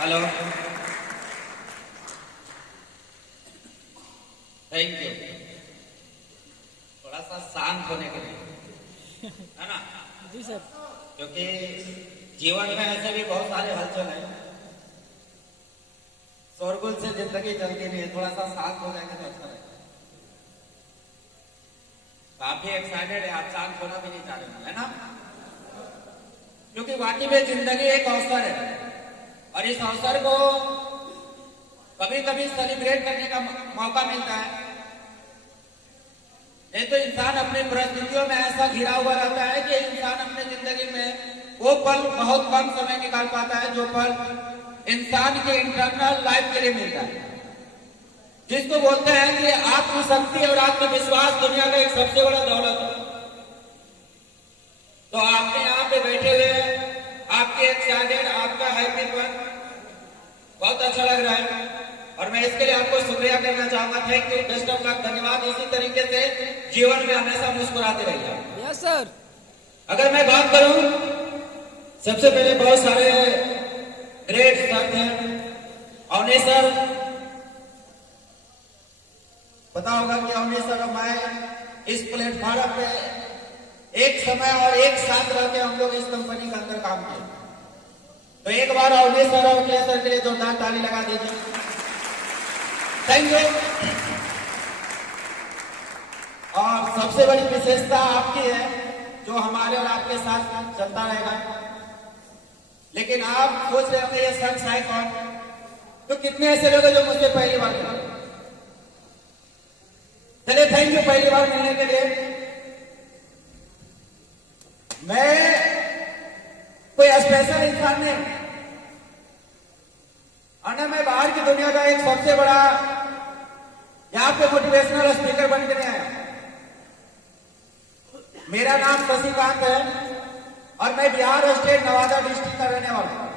Hello, thank you. थोड़ा सा शांत होने के लिए, है ना? जी सर। क्योंकि जीवन में ऐसे भी बहुत सारे हलचल हैं, शोरगुल से जिंदगी चलती नहीं है। थोड़ा सा शांत हो जाएंगे तो अच्छा रहेगा। काफी एक्साइटेड है, आप शांत होना भी नहीं चाह रहे, है ना? क्योंकि वाकई में जिंदगी एक अवसर है और इस अवसर को कभी कभी सेलिब्रेट करने का मौका मिलता है। नहीं तो इंसान अपनी परिस्थितियों में ऐसा घिरा हुआ रहता है कि इंसान अपने जिंदगी में वो पल बहुत कम समय निकाल पाता है जो पल इंसान के इंटरनल लाइफ के लिए मिलता है, जिसको बोलते हैं कि आत्मशक्ति और आत्मविश्वास दुनिया का एक सबसे बड़ा दौलत है। तो आपने यहाँ पे बैठे हुए, आपके एक्साइटेड, आपका हैप्पीपन बहुत अच्छा लग रहा है और मैं इसके लिए आपको शुक्रिया करना चाहूंगा। Thank you, best of luck, धन्यवाद। इसी तरीके से जीवन में हमेशा मुस्कुराते रहिए। Yes sir. अगर मैं बात करूं, सबसे पहले बहुत सारे ग्रेट सर थे। अवनी सर, पता होगा कि अवनी सर और मैं इस प्लेटफॉर्म पे एक समय और एक साथ रह के हम लोग इस कंपनी के अंदर काम किए। तो एक बार अवनी सर और के सर के लिए जोरदार ताली लगा दीजिए। Thank you. और सबसे बड़ी विशेषता आपकी है जो हमारे और आपके साथ चलता रहेगा। लेकिन आप सोच रहे होंगे ये शख्स है कौन? तो कितने ऐसे लोग हैं जो मुझसे पहली बार मिले? चलिए, थैंक यू पहली बार मिलने के लिए। मैं कोई स्पेशल इंसान नहीं और ना मैं बाहर की दुनिया का एक सबसे बड़ा यहां पे मोटिवेशनल स्पीकर बन के नहीं आया। मेरा नाम शशिकांत है और मैं बिहार स्टेट नवादा डिस्ट्रिक्ट का रहने वाला हूं।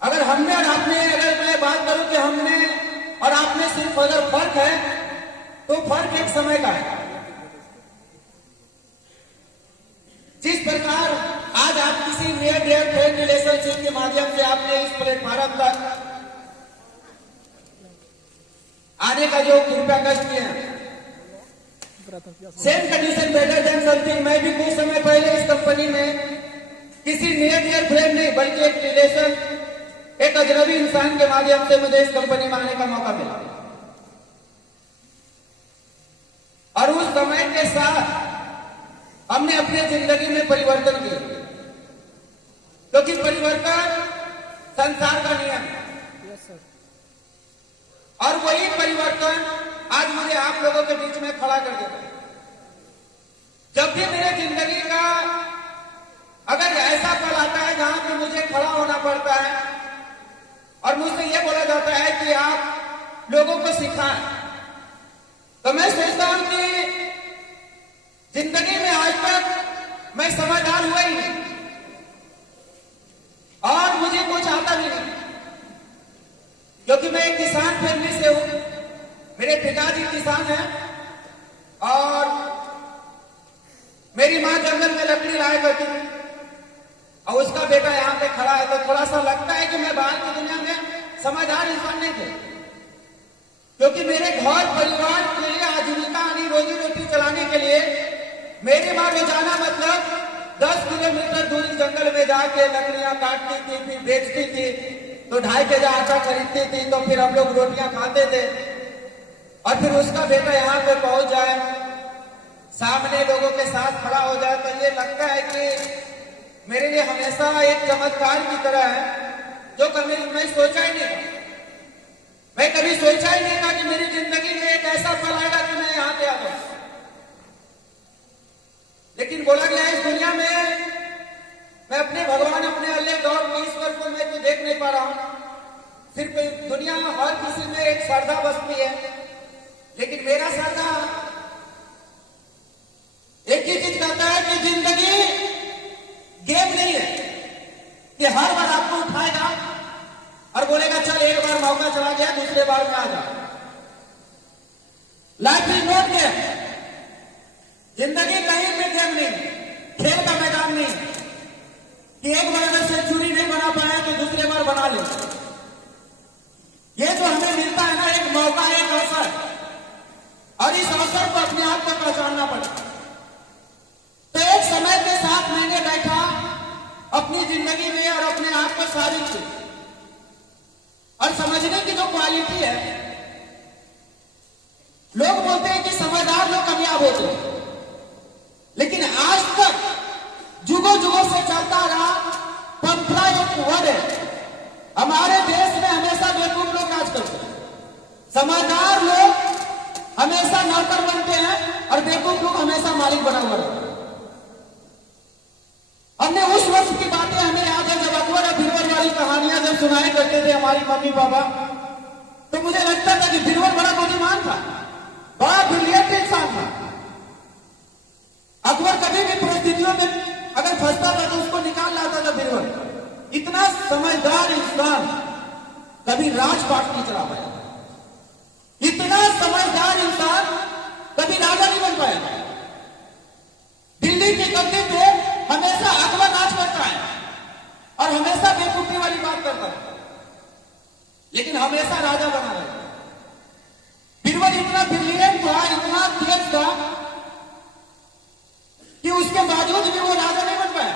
अगर हमने और आपने, अगर मैं बात करूं कि हमने और आपने सिर्फ अगर फर्क है तो फर्क एक समय का है। जिस प्रकार आज आप किसी नियर डियर फ्रेंड रिलेशनशिप के माध्यम से आपने इस प्लेटफॉर्म तक आने का जो कृपया कष्ट किया, same condition better than something. मैं भी कुछ समय पहले इस कंपनी में किसी नियर डियर फ्रेंड नहीं बल्कि एक रिलेशन, एक अजनबी इंसान के माध्यम से मुझे इस कंपनी में आने का मौका मिला। और उस समय के साथ हमने अपनी जिंदगी में परिवर्तन किया, क्योंकि परिवर्तन संसार का नियम है। और वही परिवर्तन आज मुझे आप लोगों के बीच में खड़ा कर देता है। जब भी मेरे जिंदगी का अगर ऐसा पल आता है जहां पे मुझे खड़ा होना पड़ता है और मुझसे यह बोला जाता है कि आप लोगों को सिखाएं, तो मैं सोचता हूं कि जिंदगी में आज तक मैं समझदार हुआ ही नहीं और मुझे कुछ आता भी नहीं, क्योंकि मैं एक किसान फैमिली से हूं। मेरे पिताजी किसान हैं और मेरी मां जंगल में लकड़ी लाया करती थी और उसका बेटा यहां पे खड़ा है। तो थोड़ा सा लगता है कि मैं बाहर की दुनिया में समझदार इंसान नहीं थे, क्योंकि मेरे घर परिवार के लिए आजीविका यानी रोजी रोटी चलाने के लिए मेरी मां रोजाना मतलब 10 किलोमीटर दूरी जंगल में जाके लकड़ियां काटती थी, फिर बेचती थी, तो 2.5 केजी आटा खरीदती थी, तो फिर हम लोग रोटियां खाते थे। और फिर उसका बेटा यहाँ पे पहुंच जाए, सामने लोगों के साथ खड़ा हो जाए, तो ये लगता है कि मेरे लिए हमेशा एक चमत्कार की तरह है, जो कभी मैं सोचा ही नहीं था। मैं कभी सोचा ही नहीं था कि मेरी जिंदगी में एक ऐसा पल आएगा कि मैं यहाँ पे आ जाऊं। लेकिन बोला गया इस दुनिया में मैं अपने भगवान, अपने अल्लाह गॉड ईश्वर को मैं तो देख नहीं पा रहा हूं। सिर्फ दुनिया में हर किसी में एक श्रद्धा बसती है, लेकिन मेरा श्रद्धा एक ही चीज कहता है कि जिंदगी गेम नहीं है कि हर बार आपको उठाएगा और बोलेगा चल एक बार मौका चला गया, दूसरे बार में आ जा। Life is not game. जिंदगी कहीं भी गेम नहीं, खेल का मैदान नहीं। कि एक बार अगर सेंचुरी नहीं बना पाया तो दूसरे बार बना ले। ये जो हमें मिलता है ना, एक मौका, एक अवसर, और इस अवसर को अपने आप को पहचानना पड़ता। तो एक समय के साथ मैंने बैठा अपनी जिंदगी में और अपने आप को साबित की और समझने की जो क्वालिटी है। लोग बोलते हैं कि समझदार लोग कामयाब होते हैं, लेकिन आज तक जुगों जुगों से चलता रहा पंथरा एक वर्ड है। हमारे देश में हमेशा बेवकूफ लोग राज करते हैं, समझदार लोग हमेशा नौकर बनते हैं और बेवकूफ लोग हमेशा मालिक बना हुआ रहता है। हमने उस वक्त की बातें हमें याद है जब अकबर और बीरबल वाली कहानियां जब सुनाया करते थे हमारी मम्मी पापा, तो मुझे लगता था कि बीरबल बड़ा बुद्धिमान था, बड़ा ब्रिलियंट इंसान था। अकबर कभी भी परिस्थितियों में अगर फंसता था तो उसको निकाल लाता था बीरबल। इतना समझदार इंसान कभी राजपाट नहीं चला पाया, इतना समझदार इंसान कभी राजा नहीं बन पाया। दिल्ली के गद्दे पे हमेशा अकबर राज करता है और हमेशा बेवकूफी वाली बात करता है, लेकिन हमेशा राजा बना रहता है। बीरबल इतना ब्रिलियंट था, इतना तेज था कि उसके बावजूद भी वो राजा नहीं बन पाया।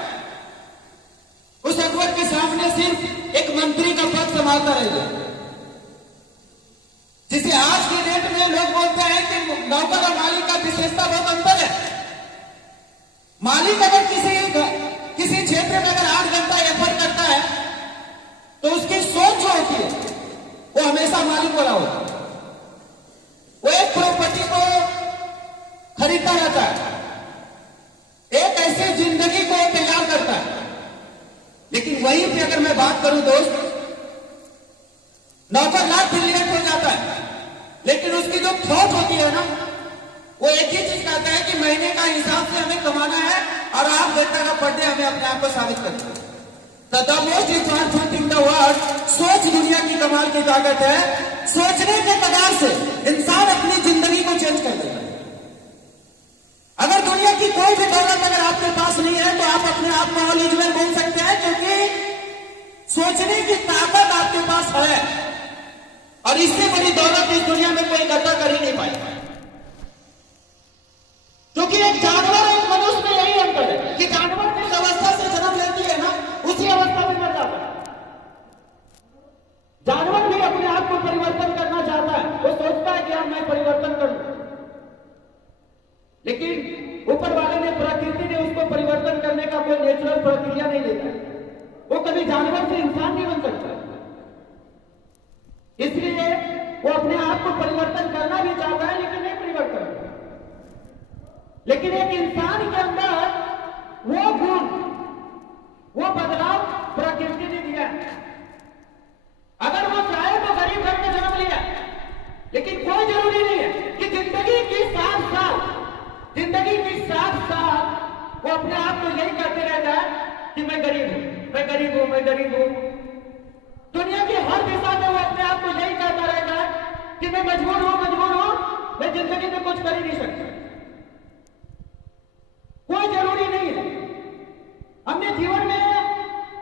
उस अकबर के सामने सिर्फ एक मंत्री का पद संभालता रह गया, जिसे आज की डेट में लोग बोलते हैं कि नौकर और मालिक का विशेषता बहुत अंतर है। मालिक अगर किसी क्षेत्र में अगर 8 घंटा एफर्ट करता है तो उसकी सोच जो होती है वो हमेशा मालिक वाला होता है। वो एक प्रॉपर्टी को खरीदता रहता है, एक ऐसी जिंदगी को तैयार करता है। लेकिन वहीं पे अगर मैं बात करूं दोस्त, नौकर लाख ब्रिलियंट हो जाता है, लेकिन उसकी जो थॉट होती है ना, वो एक ही चीज कहता है कि महीने का हिसाब से हमें कमाना है और 8 घंटा का पर डे हमें अपने आप को साबित करना है। The most important thing in the world, सोच दुनिया की कमाल की ताकत है। सोचने के कगार से इंसान अपनी जिंदगी को चेंज कर देता है। अगर दुनिया की कोई भी दौलत अगर आपके पास नहीं है तो आप अपने आप को एलिजिबल बोल सकते हैं, क्योंकि सोचने की ताकत आपके पास है और इससे बड़ी दौलत इस दुनिया में कोई गद्दा कर ही नहीं पाएगा। क्योंकि एक जानवर एक मनुष्य में यही अंतर है कि जानवर जिस अवस्था से जन्म लेती है ना, उसी अवस्था में मर जाता है। जानवर भी अपने आप को परिवर्तन करना चाहता है, वो सोचता है कि अब मैं परिवर्तन करूं, लेकिन ऊपर वाले ने, प्रकृति ने उसको परिवर्तन करने का कोई नेचुरल प्रक्रिया नहीं देता है। वो कभी जानवर से इंसान नहीं बन सकता, इसलिए वो अपने आप को परिवर्तन करना भी चाहता है लेकिन नहीं परिवर्तन करता। लेकिन एक इंसान के अंदर वो गुण, वो बदलाव प्रकृति ने दिया। अगर वो चाहे तो गरीब घर में जन्म लिया, लेकिन कोई जरूरी नहीं है कि जिंदगी की 7 साल वो अपने आप को यही कहते रह जाए कि मैं गरीब हूं, मैं गरीब हूं, मैं गरीब हूं। दुनिया की हर दिशा में वो अपने आप को यही कहता रहता है कि मैं मजबूर हूं, मैं जिंदगी में कुछ कर ही नहीं सकता। कोई जरूरी नहीं है। हमने जीवन में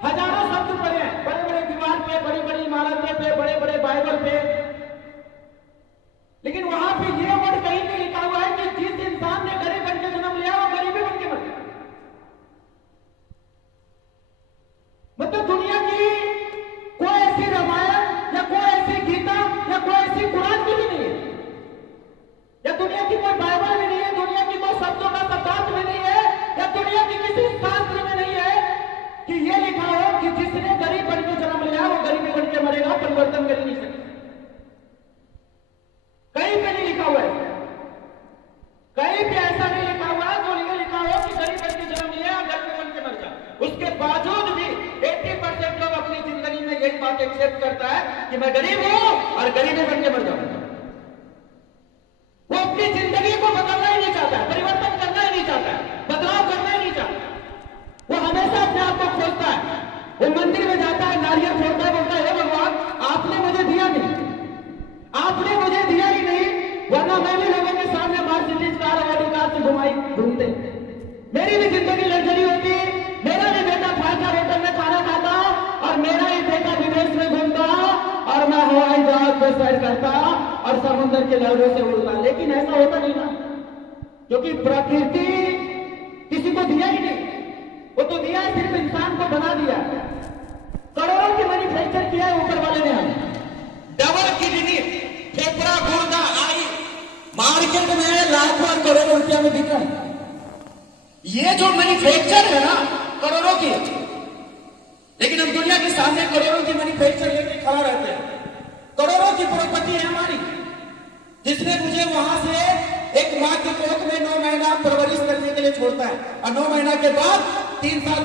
हजारों शब्द पढ़े हैं, बड़े बड़े दीवार पे, बड़ी बड़ी इमारतें पे, बड़े बड़े बाइबल पे, लेकिन वहां पे ये वर्ड कहीं नहीं लिखा हुआ है कि जिस इंसान ने गरीब बन के जन्म लिया वो गरीबी बन के मर गया। मतलब दुनिया की कोई ऐसी रामायण या कोई ऐसी गीता या कोई ऐसी कुरान भी नहीं है, या दुनिया की कोई बाइबल भी नहीं है, दुनिया की कोई शब्दों का शब्दार्थ भी नहीं है, या दुनिया की किसी शास्त्र में नहीं है कि ये लिखा हो कि जिसने गरीब बन के जन्म लिया वो गरीबी बन के मरेगा, परिवर्तन कर नहीं सकता। कहीं पे नहीं लिखा हुआ है, कहीं पे ऐसा नहीं लिखा हुआ है जो ये लिखा हो कि गरीब बन के जन्म लिया और गरीब बन के मर जा। उसके बावजूद भी 80% लोग अपनी जिंदगी में यही बात एक्सेप्ट करता है कि मैं गरीब हूं और गरीबी बन के मर जाऊंगा। वो अपनी जिंदगी को बदलना ही नहीं चाहता, परिवर्तन करना ही नहीं चाहता, बदलाव करना ही नहीं चाहता। वो हमेशा अपने आप को खोजता है। वो मंदिर में जाता है, नारियल फोड़ता है, बोलता है भगवान आपने मुझे दिया नहीं, आपने मुझे दिया ही नहीं, वरना मैं भी लोगों के सामने मर्सिडीज कार और ऑडी कार से घूमते, मेरी भी जिंदगी लग्जरी होती, मेरा भी बेटा 5 स्टार होटल पे सैर करता और समुद्र के लहरों से उड़ता, लेकिन ऐसा होता नहीं ना, क्योंकि प्रकृति किसी को दिया ही नहीं, वो तो दिया है सिर्फ इंसान को बना दिया। करोड़ों की मैन्युफैक्चर किया है ऊपर वाले ने हमें, डबल किडनी फेफड़ा गुर्दा आई मार्केट में लाखों और करोड़ों रुपया में बिक रहा है। ये जो मैन्युफैक्चर है ना करोड़ों की, लेकिन हम दुनिया के सामने करोड़ों की मैन्युफैक्चर लेके खड़ा रहते हैं। करोड़ों की प्रॉपर्टी है हमारी, जिसमें मुझे वहां से एक माँ के कोख में 9 महीना परवरिश करने के लिए छोड़ता है, और 9 महीना के बाद 3 साल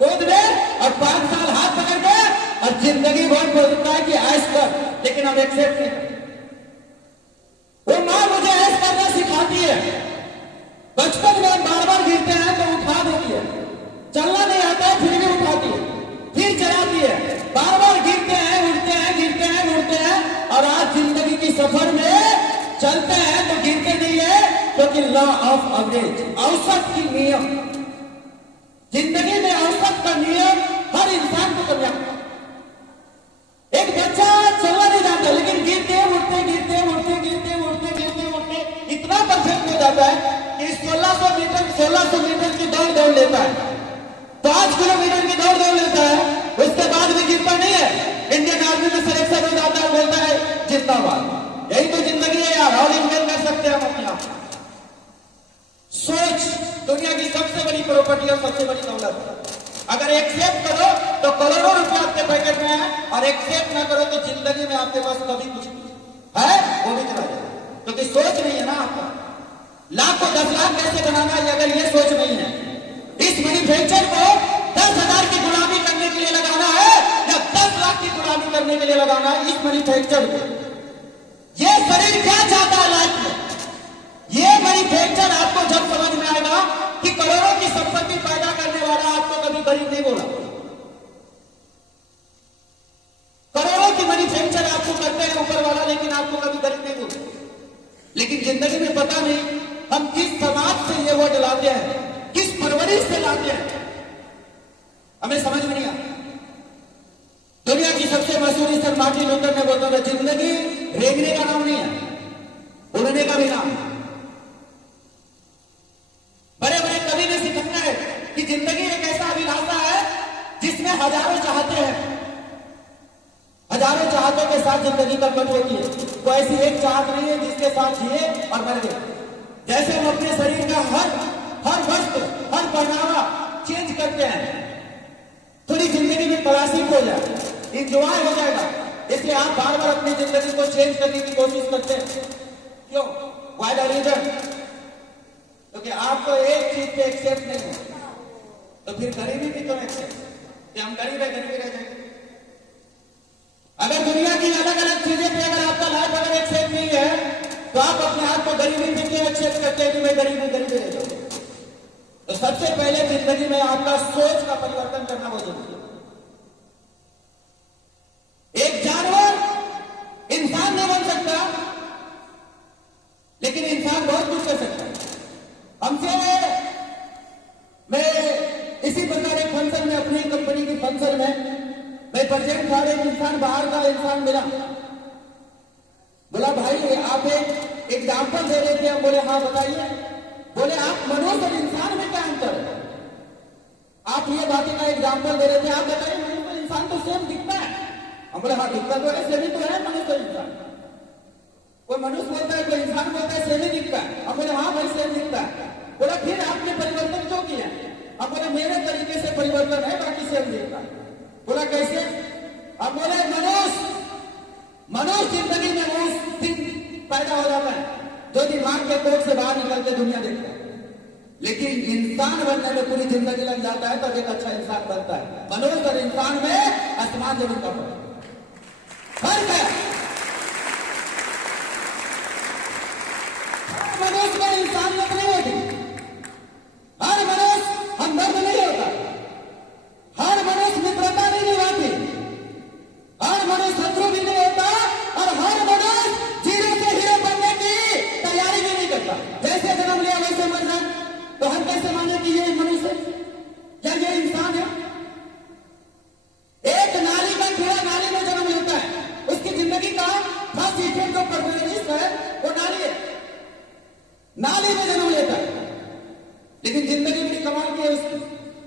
गोद में और 5 साल हाथ पकड़ के और जिंदगी भर बोलता है कि ऐश कर, लेकिन हम एक्सेप्ट नहीं करते। वो माँ मुझे ऐश करना सिखाती है, बचपन में बार बार गिरते हैं तो उठा देती है, चलना नहीं आता है फिर भी उठाती है, फिर चलाती है, बार बार गिरते हैं उठते हैं, गिरते हैं उठते हैं, और आज जिंदगी की सफर में चलते हैं तो गिरते नहीं है, क्योंकि लॉ ऑफ एवरेज, औसत की नियम, जिंदगी में औसत का नियम हर इंसान को करना। एक बच्चा चलना नहीं जाता, लेकिन गिरते उठते गिरते उठते गिरते उठते गिरते उठते इतना परफेक्ट हो जाता है कि 1600 मीटर की दौड़ लेता है, 5 किलोमीटर की दौड़ लेता है, उसके बाद भी गिरता नहीं है, इंडियन आर्मी में सिलेक्शन हो जाता है, बोलता है जिंदाबाद। यही तो जिंदगी है यार, और इंजन कर सकते हैं हम अपने आप। सोच दुनिया की सबसे बड़ी प्रॉपर्टी और सबसे बड़ी दौलत है। अगर एक्सेप्ट करो तो करोड़ों रुपए आपके पैकेट में है, और एक्सेप्ट ना करो तो जिंदगी में आपके पास कभी कुछ है वो भी चला जाए, क्योंकि सोच नहीं है ना आपका। लाखों 10 लाख कैसे बनाना है अगर ये सोच नहीं है। इस मैन्युफैक्चर को 10,000 की गुलामी करने के लिए लगाना है या 10 लाख की गुलामी करने के लिए लगाना है इस मैन्युफैक्चर को। ये शरीर क्या चाहता है लाइफ में, ये मैन्युफैक्चर आपको जब समझ में आएगा कि करोड़ों की संपत्ति पैदा करने वाला आपको कभी गरीब नहीं बोला। करोड़ों की मैन्युफैक्चर आपको करते हैं ऊपर वाला, लेकिन आपको कभी गरीब नहीं बोलता। लेकिन जिंदगी में पता नहीं हम किस समाज से ये वर्ड लाते हैं, किस परवरिश से लाते हैं, हमें समझ में नहीं आता। दुनिया की सबसे मशहूर सर मार्टिन लूथर ने बोला था, जिंदगी रेंगने का नाम नहीं है, उड़ने का भी नाम है। बड़े बड़े कवि ने सिखाया है कि जिंदगी एक ऐसा अभिलाषा है जिसमें हजारों चाहते हैं, हजारों चाहतों के साथ जिंदगी कन्वर्ट होती है। तो ऐसी एक चाहत नहीं है जिसके साथ जिए और मर गए। जैसे हम अपने शरीर का हर वस्तु हर पहनावा चेंज करते हैं, थोड़ी जिंदगी में क्लासिक हो जाए, इंजॉय हो जाएगा, इसलिए आप बार बार अपनी जिंदगी को चेंज करने की कोशिश करते हैं। क्यों? Why the reason? क्योंकि आपको एक चीज पे एक्सेप्ट नहीं है, तो फिर गरीबी भी क्यों एक्सेप्ट, कि हम गरीब है गरीबी रह जाएंगे। अगर दुनिया की अलग अलग चीजें पे अगर आपका लाइफ अगर एक्सेप्ट नहीं है, तो आप अपने आप को गरीबी पे क्यों एक्सेप्ट करते हैं कि मैं गरीब हूं, गरीबी रह जाऊंगा। तो सबसे पहले जिंदगी में आपका सोच का परिवर्तन करना बहुत जरूरी है। एक जानवर इंसान नहीं बन सकता, लेकिन इंसान बहुत कुछ कर सकता है। हमसे मैं इसी प्रकार एक फंक्शन में, अपनी कंपनी की फंक्शन में मैं प्रेजेंट था, एक इंसान बाहर का इंसान मिला, बोला भाई आप एक एग्जाम्पल दे रहे थे। हम बोले हाँ बताइए। बोले आप मनुष्य और इंसान में क्या अंतर है, आप ये बातें का एग्जाम्पल दे रहे थे, आप बताइए मनुष्य और इंसान तो सेम दिखता है। हम बोले हाँ दिखता तो है, सेम ही तो है मनुष्य और इंसान। कोई मनुष्य बोलता है कोई इंसान बोलता है सेम ही दिखता है। हम बोले हाँ भाई सेम दिखता है। बोला फिर आपने परिवर्तन क्यों किया? हम बोले मेरे तरीके से परिवर्तन है, बाकी सेम दिखता है। बोला कैसे? हम बोले मनुष्य जिंदगी में उस दिन पैदा हो जाता है जो दिमाग के कोख से बाहर निकलते दुनिया देखता है, लेकिन इंसान बनने में पूरी जिंदगी लग जाता है, तब एक अच्छा इंसान बनता है। मनुष्य और इंसान में आसमान जमीन का फर्क है। मनुष्य में इंसानियत नहीं होती, हर मनुष्य हमदर्द नहीं होता, हर मनुष्य मित्रता नहीं निभाती, हर मनुष्य शत्रु भी नहीं होता, और हर मनुष्य जीरो से हीरो बनने की तैयारी भी नहीं करता। जैसे जन्म लिया वैसे मर जाए, तो हम कैसे माने कि ये मनुष्य या ये इंसान है? एक नाली का कीड़ा नाली में जन्म लेता है, उसकी जिंदगी का नाली में जन्म लेता है, लेकिन जिंदगी बड़ी कमाल की है उसकी।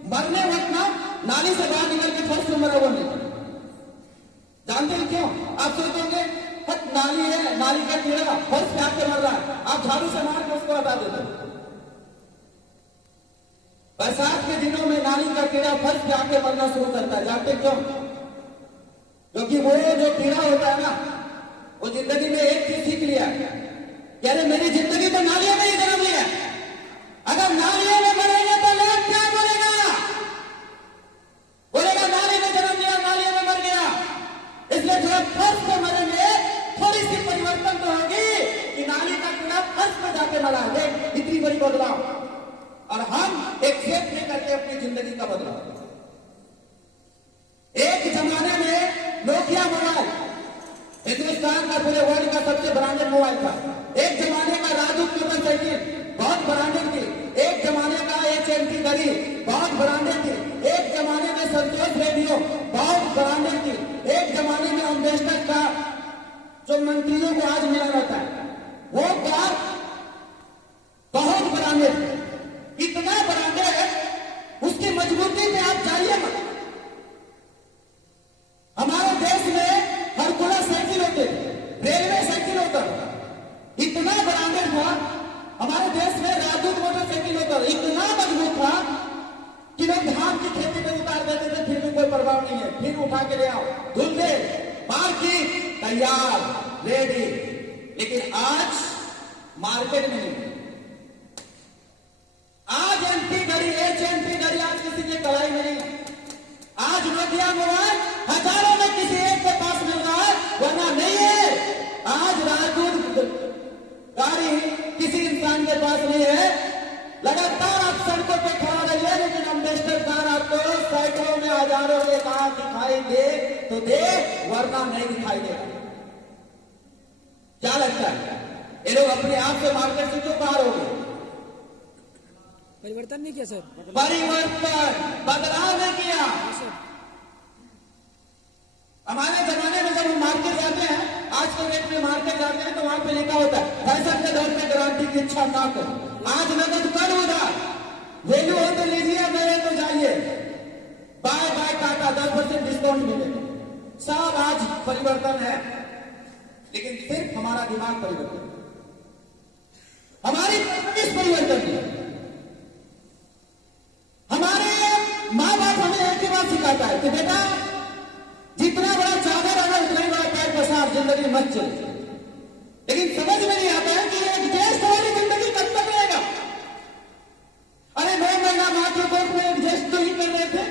मरने वक्त ना नाली से बाहर निकल के फर्स्ट नंबर वन लेता। जानते हैं क्यों? आप सोचोगे नाली है, नाली का कीड़ा फर्स्ट पे आके मर रहा है, आप झाड़ू से मार के उसको हटा देते हैं। बरसात के दिनों में नाली का कीड़ा फर्स्ट पे आके मरना शुरू करता है। जानते क्यों? क्योंकि वो जो कीड़ा होता है ना, वो जिंदगी में एक चीज सीख लिया कि अरे मेरी जिंदगी तो नालियों में ही जन्म लिया, अगर नालियों में मरेंगे तो लोग क्या बोलेगा? बोलेगा नाली में जन्म लिया, नालियों में मर गया। इसलिए थोड़ा फर्स्ट पे मरेंगे, थोड़ी सी परिवर्तन तो होगी कि नाली का कीड़ा फर्स्ट पे जाके मरा। देख इतनी बड़ी बदलाव, और हम एक सेट लेकर के अपनी जिंदगी का बदलाव। एक जमाने में नोकिया मोबाइल हिंदुस्तान का, पूरे वर्ल्ड का सबसे ब्रांडेड मोबाइल था। एक जमाने का राजदूत मोटरसाइकिल बहुत ब्रांडेड थी। एक जमाने का HMT घड़ी बहुत ब्रांडेड थी। एक जमाने में संतोष रेडियो बहुत ब्रांडेड थी। एक जमाने में अम्बेसडर का जो मंत्रियों को आज मिला रहता है, वो कार बहुत ब्रांडेड है। इतना ब्रांडेड, उसकी मजबूती पे आप जाइए मत। हमारे देश में हरकुलस साइकिल होते, रेलवे साइकिल होता, इतना ब्रांडेड था। हमारे देश में राजदूत मोटरसाइकिल होता, इतना मजबूत था कि लोग धान की खेती में उतार देते थे, फिर भी कोई प्रभाव नहीं है। फिर उठा के ले आओ, धुल दे, मार की, तैयार, रेडी। लेकिन आज मार्केट में नहीं, आज HMT घड़ी आज किसी के कलाई में नहीं है। आज नोकिया मोबाइल हजारों में किसी एक के पास मिल रहा है, वरना नहीं है। आज राजदूत गाड़ी किसी इंसान के पास नहीं है। लगातार आप सड़कों पे खड़ा रहिए, लेकिन अम्बेसडर कार आपको सैकड़ों में, हजारों में कहा दिखाई दे तो दे, वरना नहीं दिखाई देगा। क्या लगता है ये लोग अपने आप से मार्केट से क्यों बाहर हो गए? परिवर्तन नहीं किया सर, परिवर्तन, बदलाव नहीं किया। हमारे जमाने में जब हम मार्केट जाते हैं, आज के डेट में मार्केट जाते हैं, तो वहां पे लिखा होता है फैशन के दौर में गारंटी की इच्छा ना करो। आज नगद कर उधार, वैल्यू हो तो लीजिए, मेरे तो जाइए, बाय बाय टाटा, 10% डिस्काउंट मिलेगा। सब आज परिवर्तन है, लेकिन सिर्फ हमारा दिमाग परिवर्तन, हमारी इस परिवर्तन की। हमारे माँ बाप हमें एक ही बात सिखाता है कि बेटा जितना बड़ा चादर अगर उतना ही बड़ा पैर पसार, जिंदगी मत चले। लेकिन समझ में नहीं आता है कि एक ज्येष्ठ वाली जिंदगी कब तक रहेगा। अरे 9 महीना माँ के कोख में एक ज्येष्ठ तो ही कर रहे थे,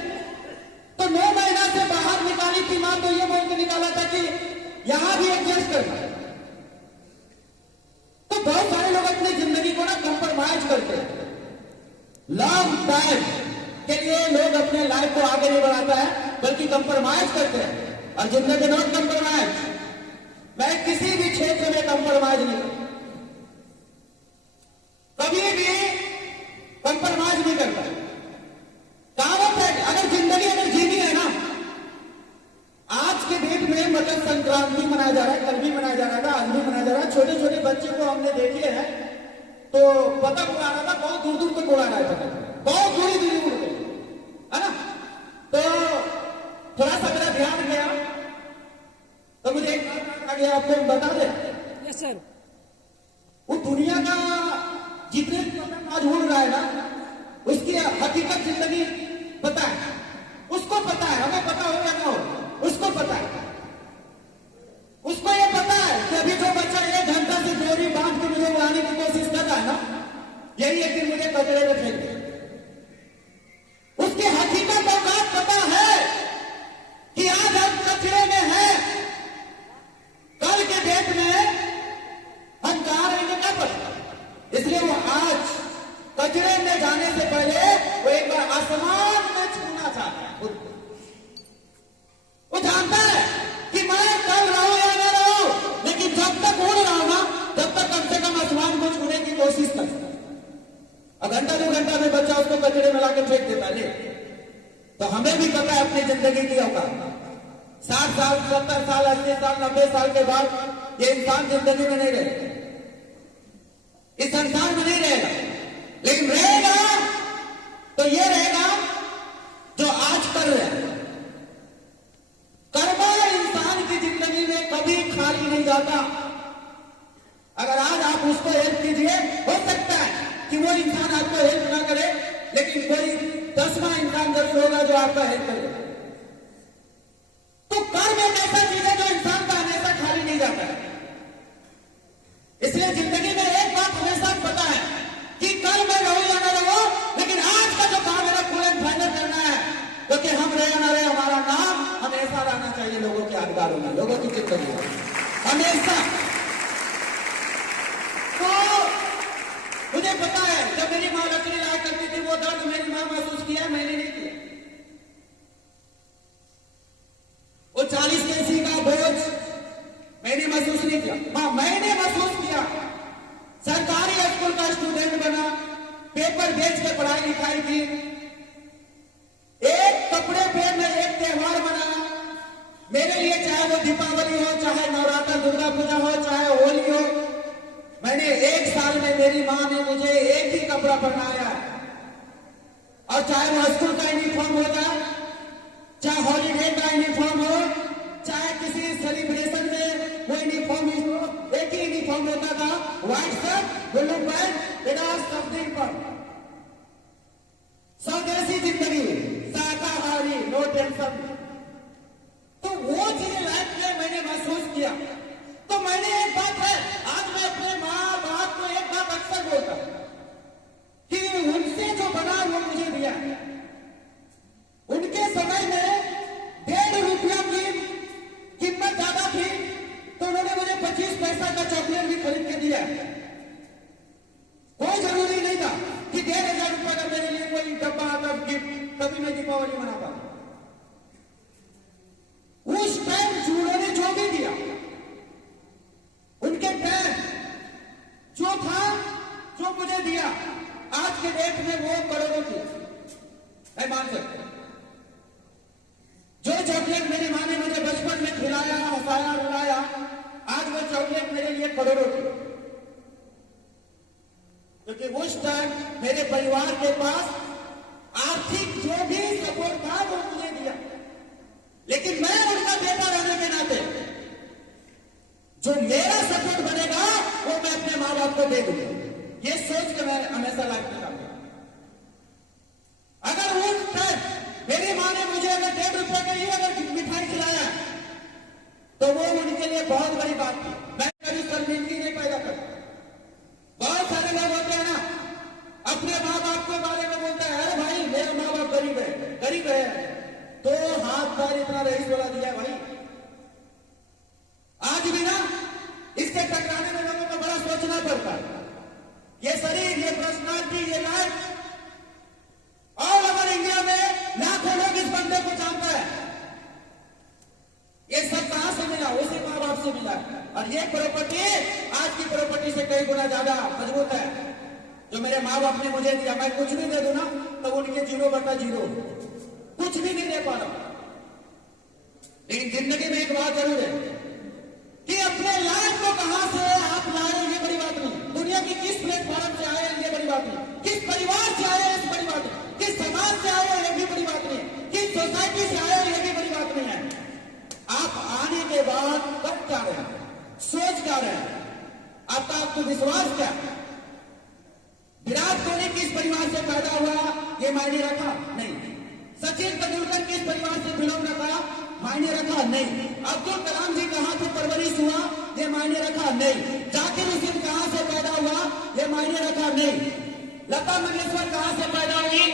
तो 9 महीना से बाहर निकाली थी माँ, तो ये बोल के निकाला था कि यहां भी एक ज्येष्ठ करना। तो बहुत सारे लोग अपनी जिंदगी को ना कंप्रोमाइज करते हैं। लॉन्ग टाइम के लिए लोग अपने लाइफ को आगे नहीं बढ़ाता है, बल्कि कंप्रोमाइज करते हैं। और जिंदगी नॉट कंप्रोमाइज, मैं किसी भी क्षेत्र में कंप्रोमाइज नहीं करता, कभी भी कंप्रोमाइज नहीं करता। कहावत है अगर जिंदगी अगर जीनी है ना, आज के डेट में मकर संक्रांति मनाया जा रहा है, कल भी मनाया जा रहा था, आज भी मनाया जा रहा है। छोटे छोटे बच्चे को हमने देखे हैं तो पतंग उड़ा रहा था, बहुत दूर दूर तक उड़ा रहा है पतंग, बहुत दूरी दूरी उड़ गई है ना। तो थोड़ा सा मेरा ध्यान गया, तो मुझे एक बात आ गया, आपको बता दे। Yes sir. वो दुनिया का जितने पतंग आज उड़ रहा है ना, उसकी हकीकत जिंदगी पता है, उसको पता है। हमें पता हो या ना हो, उसको पता है। उसको ये पता है कि अभी जो बच्चा 1 घंटा से डोरी बांध के मुझे उड़ाने की कोशिश कर रहा है ना, यही एक दिन मुझे कचरे में फेंक दे। उसकी हकीकत और बात पता है कि आज हम कचरे में हैं, कल के डेट में हम कहां रहेंगे क्या पता। इसलिए वो आज कचरे में जाने से पहले वो एक बार आसमान में छूना चाहता है खुद को। वो जानता है कि मैं कल रहूं या ना रहूं, लेकिन जब तक उड़ रहा हूं ना, तब तक कम से कम आसमान को छूने की कोशिश करता है। घंटा 2 घंटा में बच्चा उसको कचरे में लाके फेंक देता है। तो हमें भी पता है अपनी जिंदगी की औकात। 60 साल, 70 साल, 80 साल, 90 साल के बाद ये इंसान जिंदगी में नहीं रहे, इस संसार में नहीं लीजिए, हो सकता है कि वो इंसान आपको हेल्प ना करे, लेकिन कोई 10वां इंसान जरूर होगा जो आपका हेल्प करेगा। तो कर्म एक ऐसा चीज है जो इंसान का हमेशा खाली नहीं जाता है। इसलिए जिंदगी में एक बात हमेशा पता है कि कल मैं रहूं या ना रहूं, लेकिन आज का जो काम है ना फुल एंड फाइनल करना है, क्योंकि हम रहे ना रहे हमारा नाम हमेशा रहना चाहिए लोगों के यादगारों में, लोगों की जिंदगी में हमेशा। तो मुझे पता है जब मेरी मां लकड़ी लाया करती थी, वो दर्द मेरी मां महसूस किया, मैंने नहीं किया। वो 40 केजी का बोझ मैंने महसूस नहीं किया। हाँ, मैंने महसूस किया। सरकारी स्कूल का स्टूडेंट बना, पेपर बेच के पढ़ाई लिखाई की, एक कपड़े पे मैं एक त्योहार मनाया मेरे लिए, चाहे वो दीपावली हो, चाहे नवरात्र दुर्गा पूजा हो, चाहे होली हो। मैंने एक साल में मेरी मां ने मुझे एक ही कपड़ा पहनाया, और चाहे वो स्कूल का यूनिफॉर्म हो जाए, चाहे हॉलीडे का यूनिफॉर्म हो, चाहे किसी सेलिब्रेशन में वो यूनिफॉर्म हो, एक ही यूनिफॉर्म होता था, white shirt blue pant, without something पर। स्वदेशी जिंदगी, शाकाहारी, नो टेंशन। तो वो चीजें लाइफ में मैंने महसूस किया। तो मैंने एक बात है, आज मैं अपने माँ बाप को एक बात अक्सर बोलता कि उनसे जो बना वो मुझे दिया। उनके समय में 1.5 रुपया की कीमत ज्यादा थी, तो उन्होंने मुझे 25 पैसा का चॉकलेट भी खरीद के दिया। कोई जरूरी नहीं था कि 1,500 रुपये का मेरे लिए कोई डब्बा आता गिफ्ट, तभी मैं दीपावली मना पाता। उस टाइम उन्होंने जो भी दिया, उनके टाइम जो था, जो मुझे दिया, आज के डेट में वो करोड़ों की मैं मान सकता। जो चॉकलेट मेरी मां ने मुझे बचपन में खिलाया, हंसाया, रुलाया, आज वो चॉकलेट मेरे लिए करोड़ों की। क्योंकि उस टाइम मेरे परिवार के पास आर्थिक जो भी सपोर्ट था वो मुझे दिया, लेकिन मैं उनका बेटा रहने के नाते जो मेरा सपोर्ट बनेगा वो मैं अपने मां बाप को दे दूंगा। ये सोच के मैं हमेशा लाइफ में रहूंगा। अगर उस टाइम मेरी मां ने मुझे अगर 1.5 रुपए के लिए अगर मिठाई खिलाया, तो वो उनके लिए बहुत बड़ी बात थी। मैं कभी शर्मिंदगी नहीं पैदा करता। बहुत सारे लोग होते हैं ना, अपने माँ बाप के बारे में बोलते हैं, अरे भाई मेरा माँ बाप गरीब है, गरीब है, तो हाथ पैर इतना रईस वाला दिया भाई। आज भी ना इससे टकराने में लोगों को बड़ा सोचना पड़ता है। ये शरीर, ये पर्सनालिटी, ये लाइफ, ऑल ओवर इंडिया में लाखों लोग इस बंदे को जानते हैं। ये सब कहां से मिला? उसी माँ बाप से मिला। और ये प्रॉपर्टी आज की प्रॉपर्टी से कई गुना ज्यादा मजबूत है, जो मेरे माँ बाप ने मुझे दिया। मैं कुछ भी दे दूं ना तो उनके 0/0 कुछ भी नहीं दे पा रहा। लेकिन जिंदगी में एक बात जरूर है कि अपने लाइफ को कहां से आप लाए ये बड़ी बात नहीं, दुनिया की किस प्लेटफॉर्म से आए ये बड़ी बात नहीं, किस परिवार से आए इस बड़ी बात नहीं, किस समाज से आए ये भी बड़ी बात नहीं, किस सोसाइटी से आए ये भी बड़ी बात नहीं है। आप आने के बाद कर क्या रहे हैं, सोच क्या रहे हैं, आपका आत्मविश्वास क्या? विराट कोहली किस परिवार से पैदा हुआ ये मायने रखा? नहीं। सचिन तेंदुलकर किस परिवार से बिलोंग रखा? मायने रखा? नहीं। अब्दुल कलाम जी कहां से परवरिश हुआ ये मायने रखा? नहीं। जाकिर हुसैन कहां से पैदा हुआ ये मायने रखा? नहीं। लता मंगेशकर कहां से पैदा हुई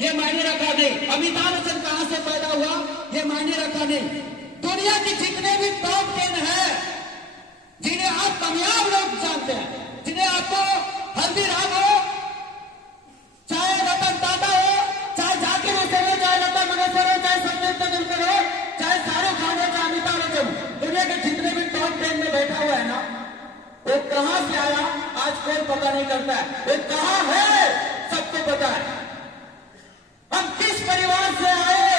ये मायने रखा? नहीं। अमिताभ बच्चन कहां से पैदा हुआ ये मायने रखा? नहीं। दुनिया के जितने भी टॉप 10 है, जिन्हें आप कामयाब लोग जानते हैं, जिन्हें आपको हल्दीराम हो, चाहे रतन टाटा हो, चाहे जाकिर हुसैन हो, चाहे लता मंगेशकर हो, चाहे सचिन तेंदुलकर हो, चाहे शाहरुख खान हो, चाहे अमिताभ बच्चन हो, दुनिया के जितने भी टॉप 10 में बैठा हुआ है ना, वो कहां से आया आज कोई पता नहीं करता है। वो कहां है सबको पता है। हम किस परिवार से आए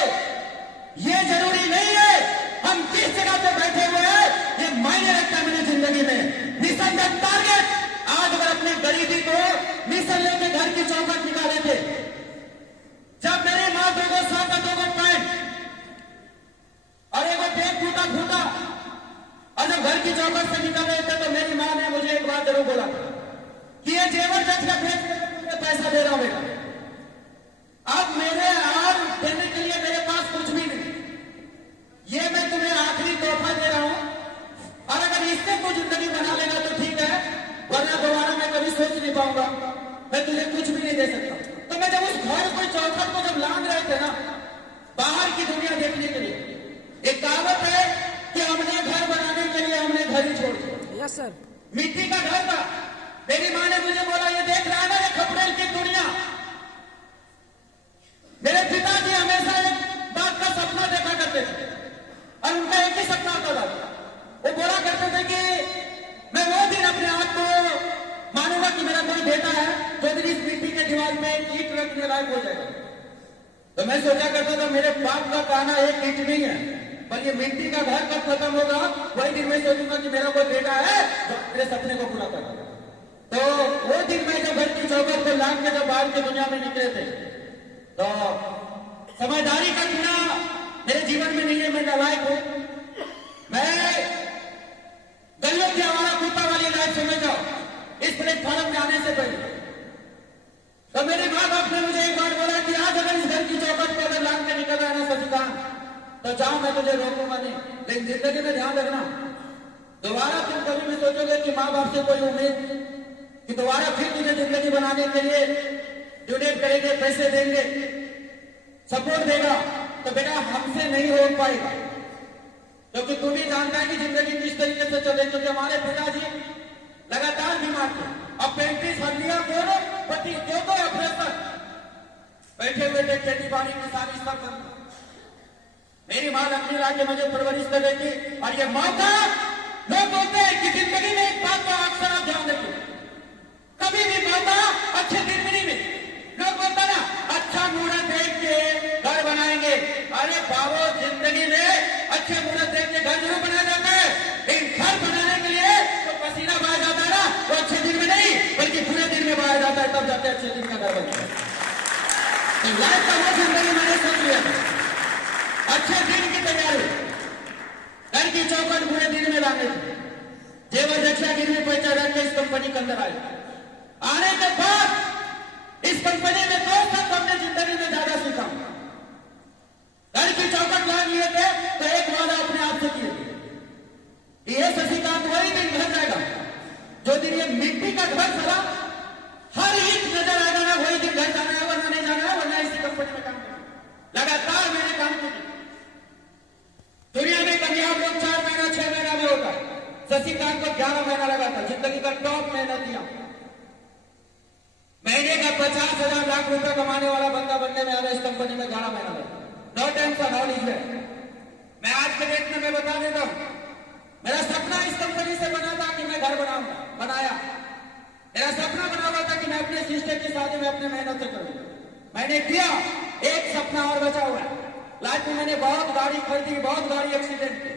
ये जरूरी नहीं है, हम किस जगह पे बैठे हुए हैं ये मायने रखता है मेरी जिंदगी में। मिशन का टारगेट, आज अगर अपने गरीबी को मिशन लेके घर की चौखट निकाले थे, जब मेरी मां 2 शर्ट 2 पैंट और एक बैग फूटा और जब घर की चौखट से निकल रहे थे, तो मेरी मां ने मुझे एक बात जरूर बोला कि ये गठिया भेज के तुझे पैसा दे रहा हूं बेटा। अब मेरे और देने के लिए मेरे पास कुछ भी नहीं, ये मैं तुम्हें आखिरी तोहफा दे रहा हूं, और अगर इससे कोई जिंदगी बना लेगा तो ठीक है, वरना दोबारा मैं कभी सोच नहीं पाऊंगा, मैं तुझे कुछ भी नहीं दे सकता। तो मैं जब उस घर को चौखट को जब लांग रहे थे ना बाहर की दुनिया देखने के लिए, एक कहावत है कि हमने घर बनाने के लिए हमने घर ही छोड़ दिया। Yes sir. मिट्टी का घर था, मेरी माँ ने मुझे बोला ये देख रहा है ना ये खपरेल की दुनिया। मेरे पिताजी हमेशा एक बात का सपना देखा करते थे, और उनका एक ही सपना होता था, वो बोला करते थे कि मैं वो दिन अपने आप को मानूंगा कि मेरा कोई बेटा है जो दिन इस मिट्टी के दीवार में ईंट रखने लायक हो जाएगा। तो मैं सोचा करता था मेरे बाप का कहना एक ईंट नहीं है, पर ये मिट्टी का घर कब खत्म होगा वही दिन मैं सोचूंगा कि मेरा कोई बेटा है जो मेरे सपने को पूरा करेगा। तो वो दिन मैं जब घर की चौखट को लांग के जब बाहर की दुनिया में निकले थे, तो समझदारी का गुना मेरे जीवन में नहीं है, मैं नालायक हूं, मैं गलियों की आवारा कुत्ता वाली लाइफ समझ जाओ इस प्लेटफॉर्म में आने से पहले। तो मेरे माँ बाप ने मुझे एक बार बोला कि आज अगर इस घर की चौखट को अगर लांग के निकल रहा है ना शशिकांत, तो जाओ मैं तुझे रोकूंगा नहीं, लेकिन जिंदगी में ध्यान रखना दोबारा तुम कभी भी सोचोगे कि माँ बाप से कोई उम्मीद कि दोबारा फिर तुझे जिंदगी बनाने के लिए डोनेट करेंगे, पैसे देंगे, सपोर्ट देगा, तो बेटा हमसे नहीं रोक पाएगा, क्योंकि तुम भी जानता है कि जिंदगी किस तरीके से चले। क्योंकि हमारे पिताजी लगातार बीमार थे, अब 35 हड्डियां दोनों पट्टी क्यों तो ऑपरेशन, बैठे बैठे खेती बाड़ी किसानी सब करना। मेरी माँ लक्ष्मी ला के मुझे परवरिश कर रही थी, और ये मौका लोग बोलते हैं कि जिंदगी में एक बात का अक्सर आप ध्यान रखिए, कभी भी मौका अच्छे दिन में नहीं मिले। लोग बोलते ना अच्छा मुहूर्त देख के घर बनाएंगे, अरे बाबू जिंदगी में अच्छे मुहूर्त देख के घर जरूर बनाया जाता है, लेकिन घर बनाने के लिए तो पसीना बहाया जाता है ना, वो अच्छे दिन में नहीं बल्कि पूरे दिन में बहाया जाता है, तब जाते अच्छे दिन का घर बनता है। तो लाइफ का वो जिंदगी मैंने सोच लिया था, अच्छे दिन की तैयारी, घर की चौखट पूरे दिन में लाने थे, जेवर रक्षा गिरवी पैसा रख के इस कंपनी के अंदर आए। आने के बाद इस कंपनी में 2 साल हमने जिंदगी में ज्यादा सीखा। घर की चौखट ला लिए थे तो एक वादा अपने आप से किए थे, ये शशिकांत वही दिन घर जाएगा जो दिन ये मिट्टी का घर चला, हर ईंट नजर आएगा ना वही दिन घर जाना है, वरना नहीं जाना है, वरना इसी कंपनी में काम करना। लगातार मैंने काम किया। दुनिया में कामयाब लोग 4 महीना 6 महीना में होता है, शशिकांत को 11 महीना लगा था, जिंदगी का टॉप मेहनत दिया। महीने का 50,000 लाख रुपए कमाने वाला बंदा बनने में आया इस कंपनी में 11 महीना लगा। नो टाइम का नॉलेज है। मैं आज के डेट में मैं बता देता हूं, मेरा सपना इस कंपनी से बना था कि मैं घर बनाऊंगा, बनाया। मेरा सपना बना हुआ था कि मैं अपने सिस्टर की शादी में अपने मेहनत से करूंगा, मैंने किया। एक सपना और बचा हुआ है, लाइफ में मैंने बहुत गाड़ी खरीदी, बहुत गाड़ी एक्सीडेंट की।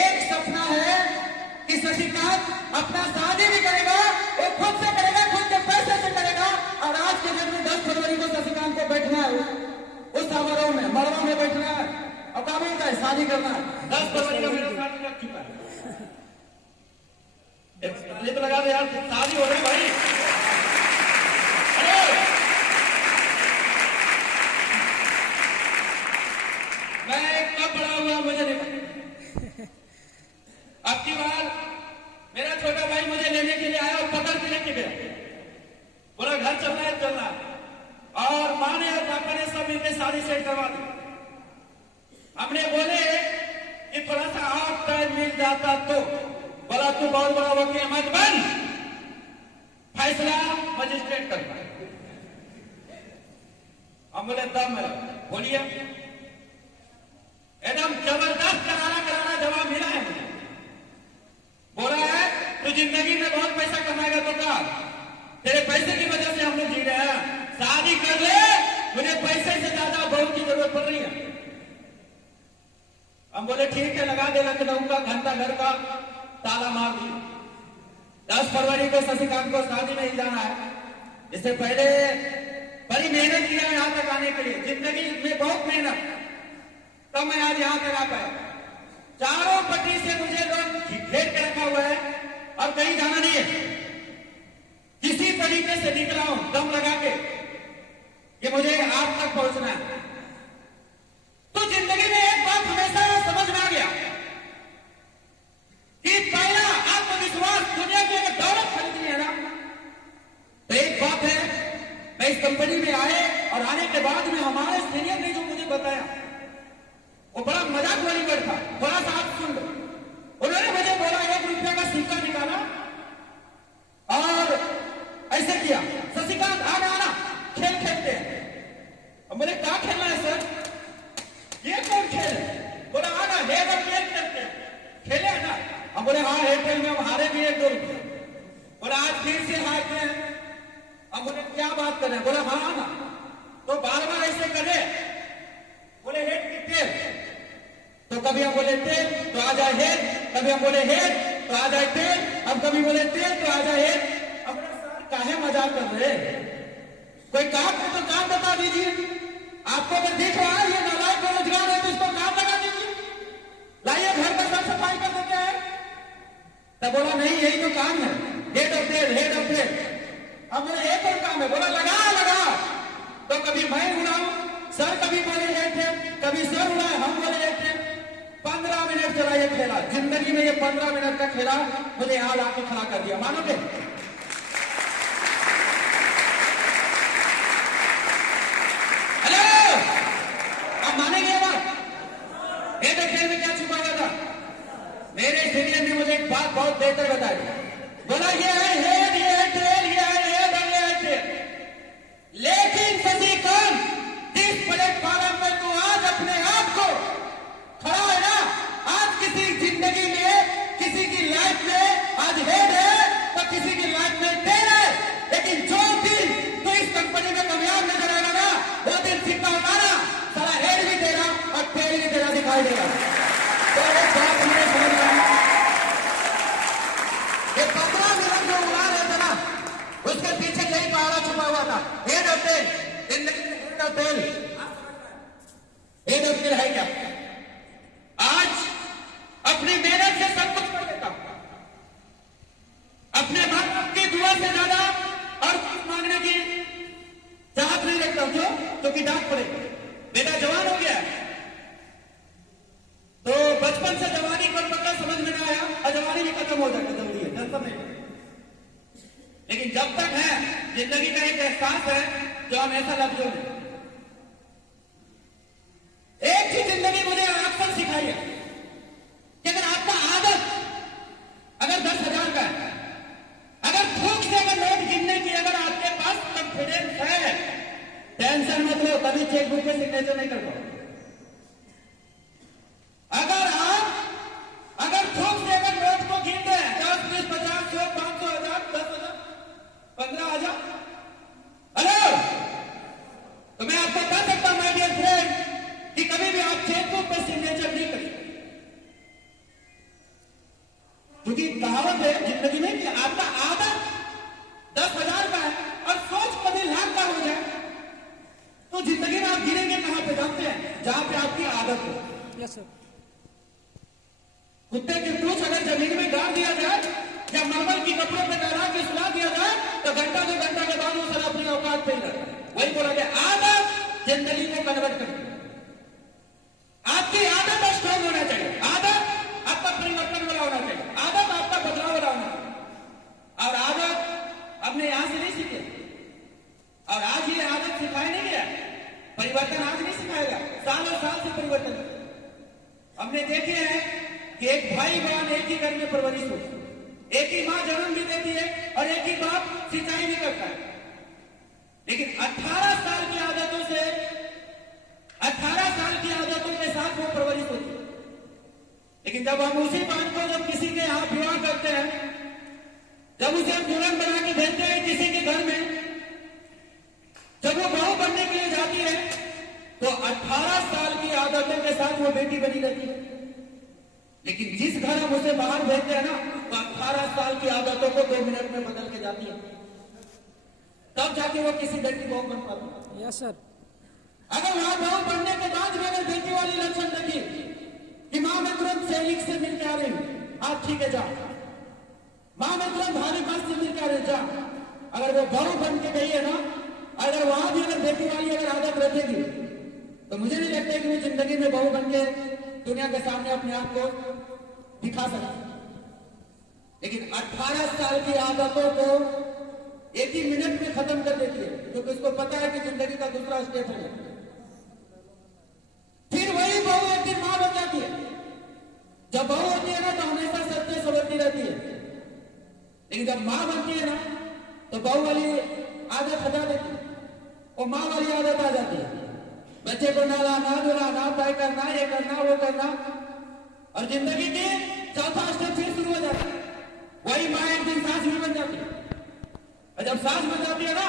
एक सपना है कि शशिकांत अपना शादी भी करेगा, वो खुद से करेगा, खुद के पैसे से करेगा, और आज के दिन में 10 फरवरी को शशिकांत को बैठना है उस समारोह में, मरवा में बैठना है, और काम होता है शादी करना है। 10 फरवरी को मेरा शादी लग चुका है। ताली तो लगा दे यार, शादी हो रही भाई। अरे मैं कब बड़ा हुआ मुझे नहीं पता। अब की बार मेरा छोटा भाई मुझे लेने के लिए आया और पकड़ के लेके गया, बोला घर चलना है, चलना है। और माँ ने और पापा ने सब मिलकर शादी सेट करवा दी। हमने बोले कि थोड़ा सा और टाइम मिल जाता तो, बोला तू बहुत बड़ा वकील मत बन, फैसला मजिस्ट्रेट करना। हम बोले दम है, बोलिए। एकदम जबरदस्त करारा जवाब मिला है मुझे। बोला है तू जिंदगी में बहुत पैसा कमाएगा तो क्या, तेरे पैसे की वजह से हम लोग जी रहे हैं, शादी कर ले, मुझे पैसे से ज्यादा बहू की जरूरत पड़ रही है। हम बोले ठीक है, लगा दे लखनऊ का घंटा घर का ताला मार दिया। 10 फरवरी को शशिकांत को शादी में ही जाना है। इससे पहले बड़ी मेहनत किया यहां तक आने के लिए, जिंदगी में बहुत मेहनत, तब मैं आज यहां तक आ पाया। चारों पट्टी से मुझे लोग घेर के रखा हुआ है, और कहीं जाना नहीं है। मैं इस कंपनी में आए और आने के बाद में हमारे सीनियर ने जो मुझे बताया वो बड़ा मजाक वाली वर्ड था। थोड़ा सा आप सुन लो। उन्होंने मुझे बोला 1 रुपया का सिक्का निकाला और ऐसे किया, शशिकांत आना आना खेल खेलते हैं। अब मुझे क्या खेलना है सर? ये कौन खेल है? बोला आना हेड और टेल खेलते हैं, खेले ना? हम बोले हाँ हेड टेल में हम हारे भी 1-2 रुपये। बोला आज फिर से हारते हैं। हम बोले क्या बात कर रहे हैं? बोला हाँ आना। तो बार बार ऐसे करे, बोले हेड की टेल, तो कभी हम बोले टेल तो आ जाए हेड, कभी हम बोले हेड तो आ जाए टेल, हम कभी बोले टेल तो आ जाए हेड। अब सर काहे मजाक कर रहे? कोई काम है तो काम बता दीजिए। आपको अगर दिख रहा है ये नालायक बेरोजगार है तो इसको काम लगा दीजिए, लाइए घर पर साफ सफाई कर देते हैं। तब बोला नहीं यही तो काम है, head of tail, head of tail. अब बोले एक और काम है, बोला लगा लगा। तो कभी मैं उड़ाऊं सर, कभी बोले हेड टेल, कभी सर उड़ाए हम बोले हेड टेल। 15 मिनट चला ये खेला। जिंदगी में ये 15 मिनट का खेला मुझे यहाँ लाके खड़ा कर दिया, मानोगे? हेलो, अब मानेंगे ये बात? हेड ऑफ टेल में क्या छुपा हुआ था? मेरे सीनियर ने मुझे एक बात बहुत बेहतर बताई। बोला ये है हेड, ये है टेल, ये है हेड और ये है टेल। लेकिन शशिकांत जिस प्लेटफॉर्म पे तू आज अपने आप को खड़ा है ना, आज किसी जिंदगी में किसी की लाइफ में आज हेड है तो किसी की लाइफ में टेल है। लेकिन जो दिन तू इस कंपनी में कामयाब नजर आएगा ना, वो दिन सिक्का उठाना, सारा हेड भी तेरा और टेल भी तेरा दिखाई देगा। तो एक बात मुझे समझ में आई, ये 15 मिनट जो उड़ा रहे थे ना, उसके पीछे यही पहाड़ा छुपा हुआ था, हेड ऑफ टेल। जिंदगी में head of tail, head of tail है क्या? आज अपनी मेहनत से सब कुछ कर लेता हूं, अपने मां बाप की दुआ से ज्यादा और कुछ मांगने की चाहत नहीं रखता हूं। क्यों? क्योंकि डांट पड़ेगी। बेटा जवान हो गया तो बचपन से जवानी कब पक्का समझ में ना आया और जवानी भी खत्म हो जाएगा, जल्दी है, टेंशन नहीं। लेकिन जब तक है जिंदगी का एक एहसास है जो हम ऐसा लफ्जों में एक ही जिंदगी मुझे अक्सर सिखाई है कि अगर आपका आदत अगर 10,000 का है, अगर थूक से अगर नोट गिनने की अगर आपके पास कॉन्फिडेंस है, टेंशन मत लो, कभी चेकबुक पे सिग्नेचर नहीं कर पाओ। अगर थूक से अगर नोट को गिनते हैं 10, 20, 50, 100, 500, 1000, 10,000, 15,000, हेलो, तो मैं आपको कह सकता हूं माय डियर फ्रेंड कि कभी भी आप चेकबुक पे सिग्नेचर नहीं करें, क्योंकि कहावत है जिंदगी में कि आपका आदत 10,000 का है और सोच कभी लाख का हो जाए तो जिंदगी में आप गिरेंगे कहां पे जानते हैं? जहां पे आपकी आदत हो। Yes sir. कुत्ते की पूंछ अगर जमीन में गाड़ दिया जाए या मार्बल की कपड़ों पे डरा के सुला दिया जाए तो घंटा 2 घंटा के बाद वो सर अपनी औकात पे ही रहता है। वही बोला गया आदत जिंदगी को कन्वर्ट करती है। आपकी आदत स्ट्रांग होना चाहिए, आदत आपका परिवर्तन वाला होना चाहिए, आदत आपका बदलाव वाला होना चाहिए। और आदत हमने यहां से नहीं सीखे और आज ये आदत सिखाई नहीं गया, परिवर्तन आज नहीं सिखाएगा, साल और साल से परिवर्तन। हमने देखे हैं कि एक भाई बहन एक ही घर में परवरिश होती है, एक ही मां जन्म भी देती है और एक ही बाप सिंचाई भी करता है। लेकिन 18 साल की आदतों से 18 साल की आदतों के साथ वो परवरिश होती है। लेकिन जब हम उसी बात को जब किसी के यहाँ विवाह करते हैं, जब उसे हम दुल्हन बना के भेजते हैं किसी के घर में, जब वो बहू बनने के लिए जाती है तो 18 साल की आदतों के साथ वो बेटी बनी रहती है। लेकिन जिस घर हम उसे बाहर भेजते हैं ना तो 18 साल की आदतों को 2 मिनट में बदल के जाती है, तब जाके वो किसी घर की बहू बन पाती है। Yes sir. अगर वहां बहू बनने के बाद भी अगर बेटी वाली लक्षण देखिए कि मां मैं तुरंत सैनिक से मिलकर आ रही हूं, आप ठीक है जा, मां मैं तुरंत भारी बात से मिलकर आ रही जा, अगर वो बहू बन के गई है ना, अगर वहां भी अगर बेटी वाली अगर आदत रखेगी तो मुझे नहीं लगता कि वो जिंदगी में बहू बन के दुनिया के सामने अपने आप को दिखा सकती। लेकिन 18 साल की आदतों को एक ही मिनट में खत्म कर देती है, क्योंकि उसको पता है कि जिंदगी का दूसरा स्टेप है। फिर वही बहू एक दिन मां बन जाती है। जब बहू होती है ना तो हमेशा सच्चे संवरती रहती है, लेकिन जब मां बनती है ना तो बहू वाली आदत हटा देती है, और मां वाली आदत आ जाती है। बच्चे को नहलाना धुलाना, पैर करना, ये करना वो करना, और जिंदगी की चौथा स्टेप फिर शुरू हो जाता है। वही मां एक दिन सास भी बन जाती है, और जब सास बन जाती है ना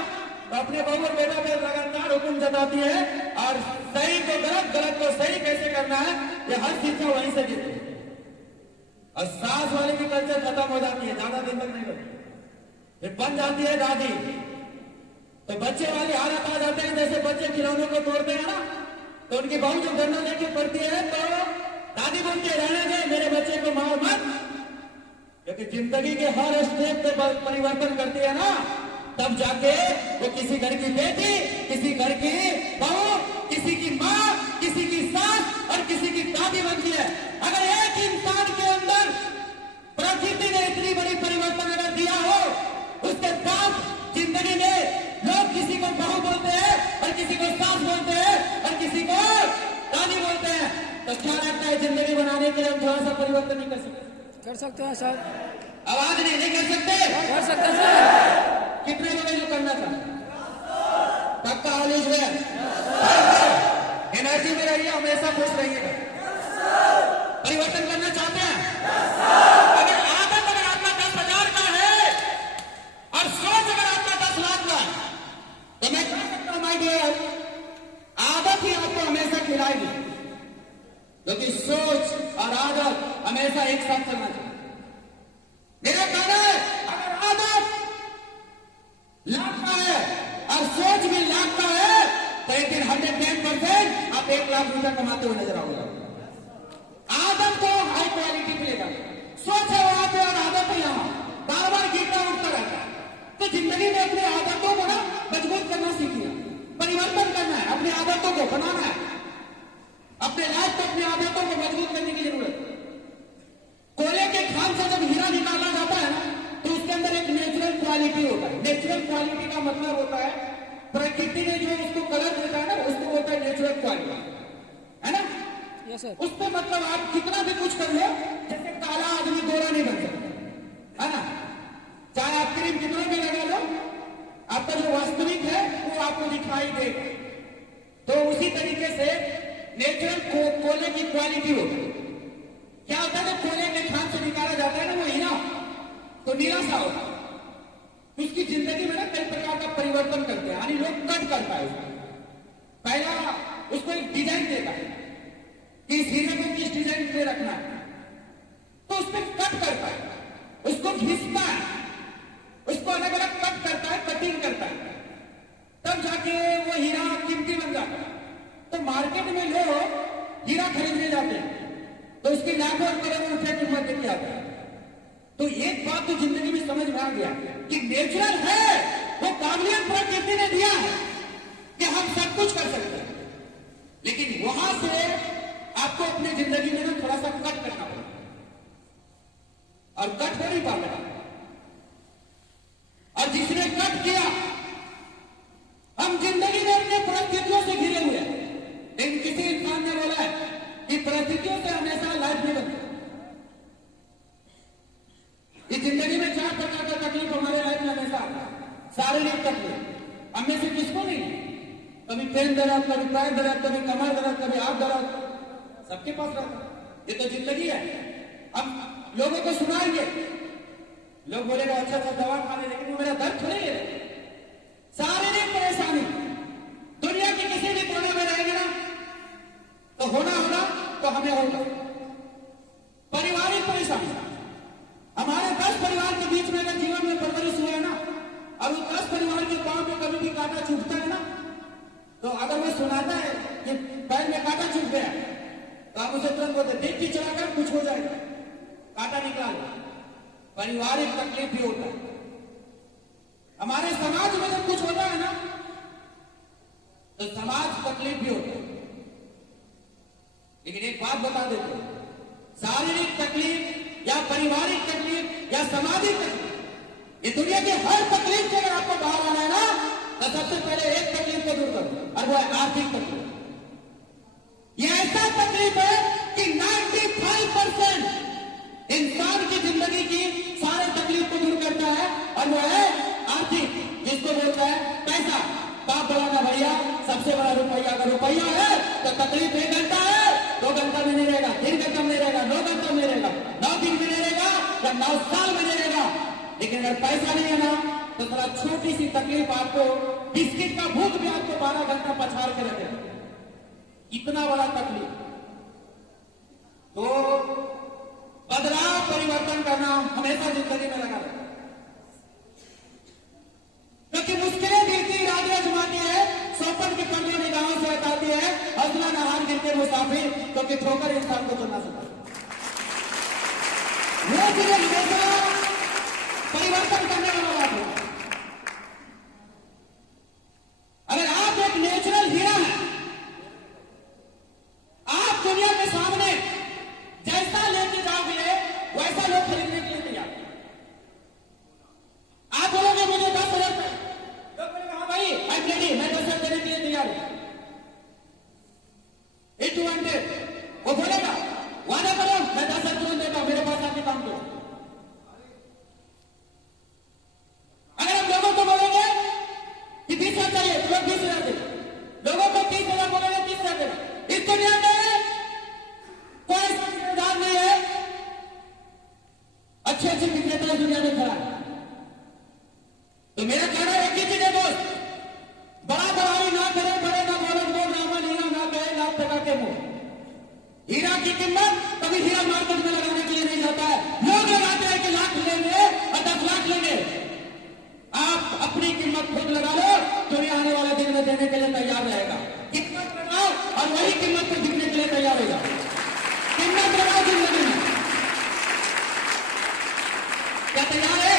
तो अपने बहू और बेटा पे लगातार हुक्म जताती है, और सही को गलत, गलत को सही कैसे करना है ये हर शिक्षा वहीं से देती है। और सास वाले की कल्चर खत्म हो जाती है, ज्यादा दिन तक नहीं रहती, फिर बन जाती है दादी। तो बच्चे वाली हालत आ जाते हैं, जैसे बच्चे खिलौनों को तोड़ते हैं ना, तो उनकी बहू जब धरना लेके पड़ती है तो दादी बोलती है रहने दे, मेरे बच्चे को मार मत, क्योंकि जिंदगी के हर स्टेप पे परिवर्तन करती है ना, तब जाके वो किसी घर की बेटी, किसी घर की बहू, किसी की माँ, किसी की सास और किसी की दादी बनती है। अगर एक इंसान के अंदर प्रकृति ने इतनी बड़ी परिवर्तन अगर दिया हो, उसके बाद जिंदगी में लोग किसी को बहू बोलते हैं और किसी को सास बोलते हैं और किसी को दादी बोलते हैं, तो क्या लगता है जिंदगी बनाने के लिए हम थोड़ा सा परिवर्तन नहीं कर सकते? कर सकते हैं सर। आवाज नहीं कर सकते? कर सकते हैं सर। कितने लोग जो करना था? पक्का हालिज में एनर्जी में रहिए, हमेशा खुश रहिएगा। परिवर्तन करना चाहते हैं? अगर आदत अगर आपका 10,000 का है और सोच अगर आपका 10 लाख का है, तो मैं कह सकता हूं माय डियर, आदत ही आपको हमेशा खिलाएगी, क्योंकि सोच और आदत हमेशा एक साथ चलना चाहिए। मेरा कहना है अगर आदत लाख का है और सोच भी लाख का है, तो एक दिन 110% आप 1 लाख रुपया कमाते हुए नजर आओगे। आदत को हाई क्वालिटी मिलेगा, सोच है वहां पे और आदत है यहाँ, बार बार गिरता उठता रहता है। तो जिंदगी में अपनी आदतों को ना मजबूत करना सीखिए, परिवर्तन करना है, अपनी आदतों को बनाना है, अपने लाइफ को अपनी आदतों को मजबूत करने की जरूरत है। कोयले के खान से जब हीरा निकाला जाता है ना, तो उसके अंदर एक नेचुरल क्वालिटी होता है। नेचुरल क्वालिटी का मतलब होता है प्रकृति ने जो उसको कलर देता है ना, उसको होता है नेचुरल क्वालिटी, है ना? Yes sir. उस पर मतलब आप कितना भी कुछ कर लो, जैसे काला आदमी गोरा नहीं बन सकता, है ना? चाहे आप क्रीम कितना भी लगा लो, आपका जो वास्तविक है वो आपको दिखाई देगा। तो उसी तरीके से नेचुरल कोयले की क्वालिटी होती है। क्या होता है जब कोयले के खान से निकाला जाता है ना वो हीरा, तो नीला सा होता है। उसकी जिंदगी में ना कई प्रकार का परिवर्तन करते हैं, यानी लोग कट करता है उसको। पहला उसको एक डिजाइन देता है कि इस हीरे को किस डिजाइन में रखना है, तो उस पर कट करता है, उसको घिसता है, उसको अलग अलग कट करता है, कटिंग करता है, तब जाके वो हीरा कीमती बन जाता है। तो मार्केट में लोग हीरा खरीदने जाते हैं, तो उसकी लाखों करोड़ों रुपए कीमत देके आता है। तो एक बात तो जिंदगी में समझ में आ गया कि नेचुरल है, वो काबिलियत प्रकृति ने दिया है कि हम सब कुछ कर सकते हैं, लेकिन वहां से आपको अपनी जिंदगी में ना थोड़ा सा कट करना पड़ेगा, और कट हो नहीं पाता। और जिसने कट किया, हम जिंदगी में अपने परिस्थितियों से घिरे हुए हैं, लेकिन किसी इंसान ने बोला है कि परिस्थितियों से हमेशा लाइफ नहीं बनती। इस जिंदगी में 4 प्रकार का तकलीफ हमारे लाइफ में हमेशा आता है। शारीरिक तकलीफ हम में से किसको नहीं? कभी पेन दर्द, कभी पैर दर्द, कभी कमर दर्द, कभी हाथ दर्द, सबके पास रहता है। ये तो जिंदगी है। हम लोगों को सुनाएंगे, लोग बोलेगा अच्छा अच्छा दवा खा ले, लेकिन वो मेरा दर्द थोड़ी है। शारीरिक परेशानी दुनिया के किसी भी कोने में रहेंगे ना, तो होना तो हमें होगा। पारिवारिक परेशानी, हमारे 10 परिवार के बीच में अगर जीवन में परवरिश हुआ है ना, और उस 10 परिवार के पांव में कभी भी कांटा चुभता है ना, तो अगर वो सुनाता है कि पैर में कांटा चुभ गया, तो आप उसे तुरंत बोलते देख के चलाकर कुछ हो जाएगा, कांटा निकाल। पारिवारिक तकलीफ भी होता है। हमारे समाज में जब कुछ होता है ना, तो समाज तकलीफ भी होता है। लेकिन एक बात बता देते हैं, शारीरिक तकलीफ या पारिवारिक तकलीफ या सामाजिक तकलीफ, ये दुनिया की हर तकलीफ से अगर आपको बाहर वो है आर्थिक तकलीफ। ये ऐसा तकलीफ है कि 95% इंसान की जिंदगी की सारे तकलीफ को दूर करता है, और वो है आर्थिक, जिसको बोलता है पैसा। बाप बड़ा ना भैया, सबसे बड़ा रुपया। अगर रुपया है तो तकलीफ 1 घंटा है, 2 घंटा में नहीं रहेगा, 3 घंटा में नहीं रहेगा, 9 घंटा में नहीं रहेगा, 9 दिन में नहीं रहेगा, या 9 साल में नहीं रहेगा। लेकिन अगर पैसा नहीं है ना, तो थोड़ा छोटी सी तकलीफ आपको, बिस्किट का भूख भी आपको 12 घंटा पछाड़ के रखेगा, इतना बड़ा तकलीफ। तो बदलाव, परिवर्तन करना हमेशा जिंदगी में लगा रहता है, क्योंकि मुश्किलें गिरती रात आजमाती है, सोपन की पर्दे निगाहों से हटाती है, हौसला नहार गिरते मुसाफिर, क्योंकि ठोकर इंसान को चलना सकता है। वो चीजें हमेशा परिवर्तन करने वाला बात है। अगर आप एक नेचुरल हीरा है, आप दुनिया के सामने जैसा लेके जाओगे वैसा लोग खरीदने के लिए तैयार हैं। आप बोलोगे मुझे 10,000 रुपए, लोग बोलेंगे हाँ भाई आई एम रेडी, मैं 10,000 देने के लिए तैयार हूं। 800 वो बोलेगा वादा करो मैं 10,000 तुरंत देता, मेरे पास आके काम करो। अगर हम लोगों को बोलेंगे कि 20,000 चाहिए तो लोग 20,000 देंगे, लोगों को 30,000 बोलेंगे 30,000 देंगे। इस दुनिया में कोई संविधान नहीं है, अच्छे अच्छे विक्रेता दुनिया में खड़ा है। तो मेरा कहना है कि चीज है दोस्त, बड़ा बड़ाई ना करे, बड़े ना बोलत बोल, रामा हीरा ना कहे, लाख टका के मुंह। हीरा की कीमत कभी हीरा मार्केट में लगाने के लिए नहीं जाता है, लोग लगाते हैं कि लाख लेंगे और 10 लाख लेंगे। आप अपनी कीमत खुद लगा लो, दुनिया आने वाले दिन में देने के लिए तैयार रहेगा। कीमत लगाओ और वही कीमत को दिखने के लिए तैयार रहेगा। कीमत लगाओ जिंदगी में, क्या तैयार है?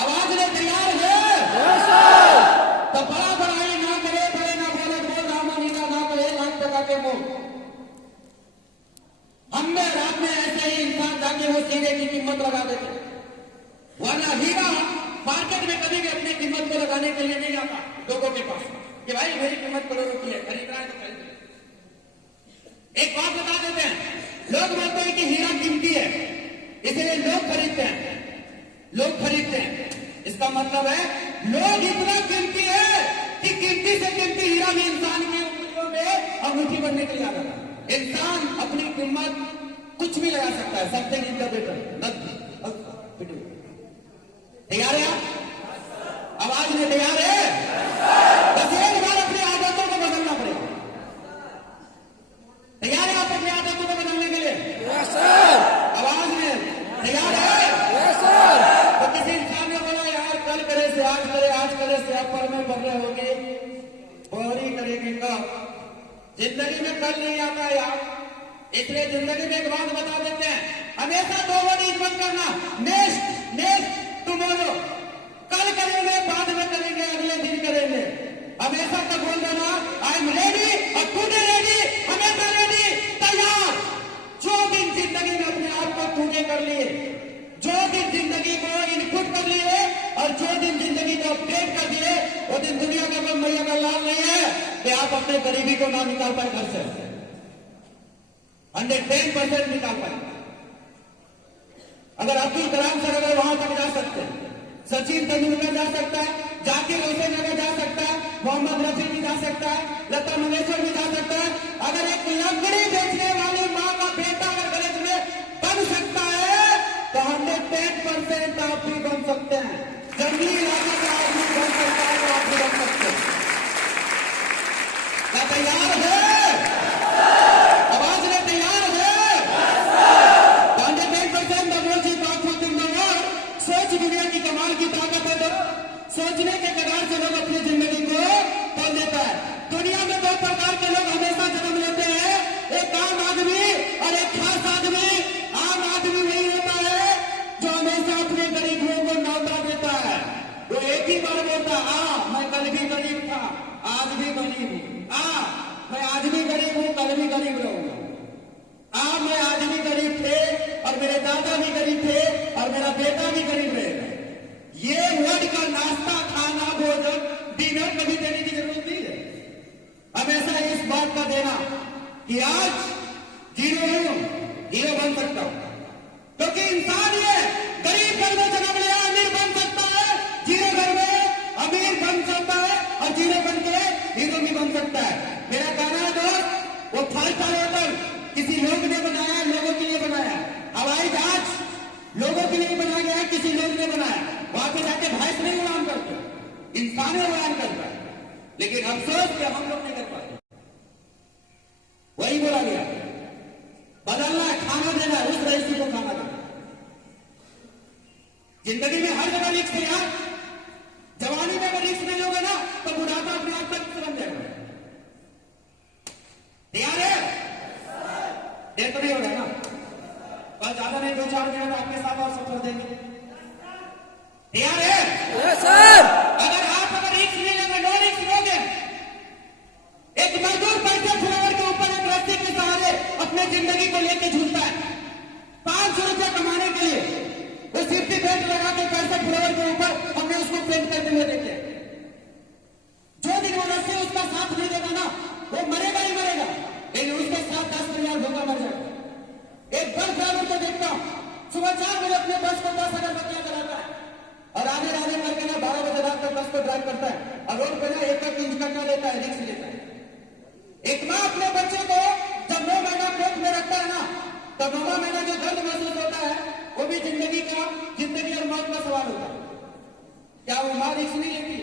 आवाज में तैयार है? तो बड़ा बड़ाई ना करे, बड़े ना बोले, बोल रामा हीरा ना कहे, लाख टका के मुंह। हमने रात में ऐसे ही इंसान जाके वो हीरे की कीमत लगा देते, वरना हीरा मार्केट में कभी भी अपनी कीमत को लगाने के लिए नहीं आता लोगों के पास कि भाई मेरी कीमत करोड़ रुपये है, खरीदना है तो खरीद। एक बात बता देते हैं, लोग बोलते हैं कि हीरा कीमती है इसलिए लोग खरीदते हैं, लोग खरीदते हैं। इसका मतलब है लोग इतना कीमती है कि कीमती से कीमती हीरा भी इंसान की उंगलियों में अंगूठी बनने के लिए आ जाता है। इंसान अपनी कीमत कुछ भी लगा सकता है, समथिंग इन द बेटर। तैयार है आप? आवाज में तैयार है? बस एक बार अपनी आदतों को बदलना पड़ेगा। तैयार है आप अपनी आदतों को बदलने के लिए? Yes sir. आवाज में तैयार है? Yes sir. तो किसी इंसान ने बोला यार कल करे से आज करे, आज करे से आप पर में बढ़ रहे होगे, बोरी करेंगे कब? जिंदगी में कल नहीं आता है यार, इसलिए जिंदगी में एक बात बता देते हैं, हमेशा 2 वर्ड यूज मत करना, नेक्स्ट नेक्स्ट टुमारो। कल करेंगे, बाद में करेंगे, अगले दिन करेंगे। हमेशा तक बोल देना आई एम रेडी, और टुडे रेडी, हमेशा रेडी, तैयार। जो दिन जिंदगी में अपने आप को टूटे कर लिए, जो दिन जिंदगी को इनपुट कर लिए और जो दिन जिंदगी को अपडेट कर दिए, वो दिन दुनिया का कोई मैया का लाल नहीं है कि आप अपने गरीबी को ना निकाल पाए घर से। 110% निकाल पाए। अगर अब्दुल कलाम सर अगर वहां तक जा सकते हैं, सचिन तेंदुलकर जा सकता है, जाकिर हुसैन अगर जा सकता है, मोहम्मद रफी भी जा सकता है, लता मंगेशकर भी जा सकता है। अगर एक लकड़ी बेचने वाली मां का बेटा अगर गलत में बन सकता है तो 110% आप भी बन सकते हैं। जंगली इलाके का आदमी बन सकता है तो आप भी बन सकते हैं। क्या तैयार है? आवाज में तैयार है? 110% the most powerful thing in the world. सोच दुनिया की कमाल की ताकत है। तो सोचने के कगार से लोग अपनी जिंदगी को तोड़ देता है। दुनिया में 2 प्रकार के लोग हमेशा जन्म लेते हैं, एक आम आदमी और एक खास आदमी। आम आदमी वही होता है जो हमेशा अपने गरीबों को न्योता देता है। वो एक ही बार बोलता मैं कल भी गरीब था, आज भी गरीब हूं। मैं आज भी गरीब हूं, कल भी गरीब रहूंगा। मैं आज भी गरीब थे और मेरे दादा भी गरीब थे और मेरा बेटा भी गरीब रहेगा। ये वर्ड का नाश्ता, खाना, भोजन, डिनर कभी देने की जरूरत नहीं है। बात का देना कि आज जीरो हूं, हीरो बन सकता हूं, क्योंकि इंसान ये गरीब घर में जन्म लिया, अमीर बन सकता है, जीरो घर में अमीर बन सकता है और जीरो बन के हीरो भी बन सकता है। मेरा कहना है दोस्त, वो 5 स्टार होटल किसी लोग ने बनाया, लोगों के लिए बनाया। हवाई जहाज लोगों के लिए बनाया गया, किसी लोग ने बनाया। वहां पे जाके भैंस नहीं उड़ान करते, इंसानों उड़ान करता है। लेकिन अफसोस कि हम लोग नहीं कर पाते। वही बोला गया, बदलना है, खाना देना है, उस रईसी को खाना देना। जिंदगी में हर जगह रिस्क है यार। जवानी में अगर रिस्क नहीं होगा ना तो बुढ़ापा अपने आप तक बन जाएगा। तैयार है? देर तो नहीं होगा ना? बस ज्यादा नहीं, 2-4 मिनट आपके साथ और सफर देंगे। तैयार है? Yes sir. अगर रिस्क नहीं लेंगे, नो रिस्क लोगे, एक मजदूर पैसे फ्लावर के ऊपर एक रस्सी के सहारे अपने जिंदगी को लेके झूलता है 500 रुपया कमाने के लिए। वो सेफ्टी बेल्ट लगा के पैसे फ्लावर के ऊपर हमने उसको पेंट करते हुए देखे। जो दिन वो रस्सी उसका साथ नहीं देगा ना, वो मरेगा ही मरेगा, लेकिन उसके साथ 10 मिलियन भूखा मर जाएगा। एक बस ड्राइवर को देखता हूं, सुबह 4 बजे अपने बस को 10,000 रुपया कराता है और आधे करके ना 12 बजे रात तक बस को ड्राइव करता है और रोड पे ना 1 इंच का लेता है, रिक्स लेता है। एक माँ अपने बच्चे को जब 9 महीना पेट में रखता है ना, तब 9वां महीना जो दर्द महसूस होता है वो भी जिंदगी और मौत का सवाल होता है। क्या वो माँ रिक्स नहीं लेती?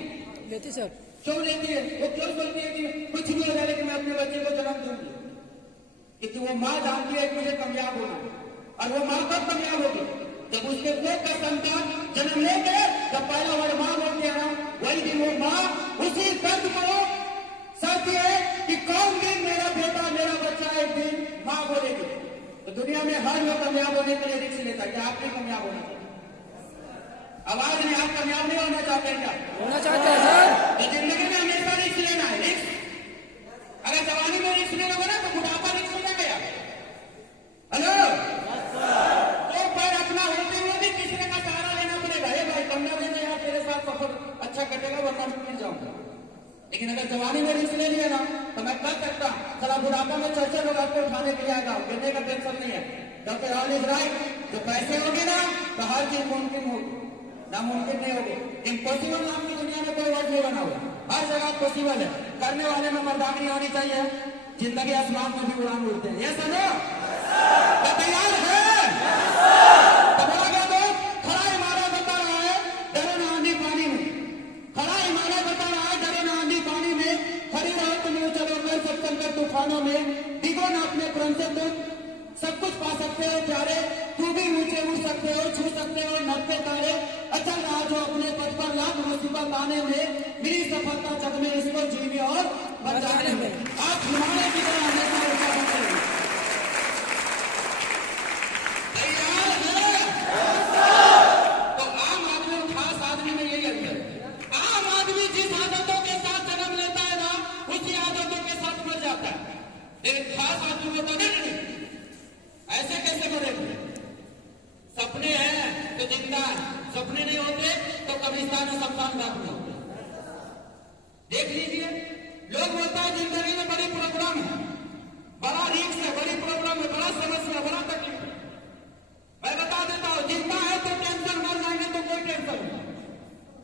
लेती सर। क्यों लेती है? वो क्यों बोलती है कि कुछ भी हो जाए लेकिन मैं अपने बच्चे को जन्म दूंगी? क्योंकि वो माँ जानती है कि मुझे कामयाब होना। और वो माँ कब कामयाब होगी? जब उसके पेट का संतान जन्म लेके जब पहला वर्ड माँ बोलती है ना, वही दिन वो माँ उसी दर्द को सहती है कि कौन दिन मेरा बेटा मेरा बच्चा एक दिन माँ बोलेगी। तो दुनिया में हर लोग कामयाब होने के लिए रिस्क लेता है। क्या आप नहीं कामयाब होना चाहिए? आवाज नहीं, आप कामयाब नहीं होना चाहते क्या? होना चाहते हैं सर। तो जिंदगी में हमेशा रिस्क लेना है। रिस्क अगर जवानी में रिस्क नहीं लोगे ना तो बुढ़ापा रिस्क हो जाएगा। हेलो, तो पर अपना होते हुए भी किसी का सहारा लेना पड़ेगा। ये भाई कमरा में यार तेरे साथ सफर अच्छा कटेगा वरना मिल जाऊंगा। लेकिन अगर जवानी में रिस्क ले लिया ना तो मैं कर सकता हूं। चला बुढ़ापा में 6 लोग आपको उठाने के लिए आएगा, गिरने का टेंशन नहीं है। Doctor all is right. जो पैसे होंगे ना तो हर चीज मुमकिन होगी, नामुमकिन नहीं होगी। इम्पॉसिबल नाम की दुनिया में कोई वर्ड नहीं बना हुआ, हर जगह पॉसिबल है। करने वाले में मर्दानी होनी चाहिए। जिंदगी आसमान में भी उड़ान उड़ते हैं। ये सुनो, तैयार है? बोला गया तो खड़ा इमारत बता रहा है डरे ना आंधी पानी में। खड़ा इमारत बता रहा है डरे ना आंधी पानी में। खड़ी रहो तुम चलो कर सब चलकर तूफानों में। डिगो ना अपने प्रण से तुम सब कुछ पा सकते हो प्यारे। तू भी ऊंचे उड़ सकते हो, छू सकते हो नब्बे तारे। अचल रहा जो अपने पद पर लाख मुसीबत आने में, मिली सफलता जग में इसको जीने और बचाने में। आप हिमालय की तरह हमेशा ऊंचा बनते हैं। तैयार है? तो आम आदमी और खास आदमी में यही अंतर है। आम आदमी जिस आदतों के साथ जन्म लेता है ना उसी आदतों के साथ मर जाता है। लेकिन खास आदमी होता नहीं, ऐसे कैसे मरेंगे? सपने हैं तो जिंदा है, सपने नहीं होते तो कब्रिस्तान और शमशान घाट में होते। देख लीजिए, लोग बोलता है जिंदगी में बड़ी प्रॉब्लम है, बड़ा रिस्क है, बड़ी प्रॉब्लम है, बड़ा समस्या, बड़ा तकलीफ है। मैं बता देता हूं, जिंदा है तो टेंशन, मर जाएंगे तो कोई टेंशन नहीं।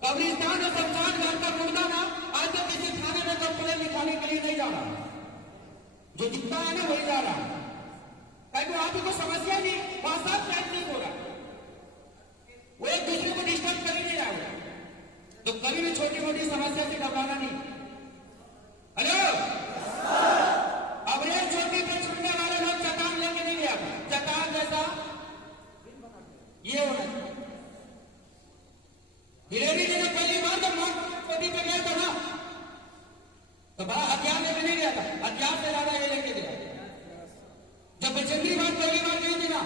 कब्रिस्तान और शमशान घाट का मुर्दा ना आज तक किसी थाने में कंप्लेन लिखाने के लिए नहीं जा रहा। जो जिंदा है ना वही जा रहा है। कहीं आप को समस्या नहीं, वहां सब नहीं हो रहा, वो एक दूसरे को डिस्टर्ब कर ही नहीं रहा है। तो कभी भी छोटी मोटी समस्या से घबराना नहीं। हेलो, अब रेल चौकी पे छूटने वाले लोग चट्टान लेके नहीं गया, चट्टान जैसा ये होना। हिलेरी जी ने पहली बार जब चौकी पे गया था ना तो बड़ा हथियार लेके नहीं गया था, हथियार से ज्यादा ये लेके गया। जब बचेंद्री बात पहली बार नहीं थी ना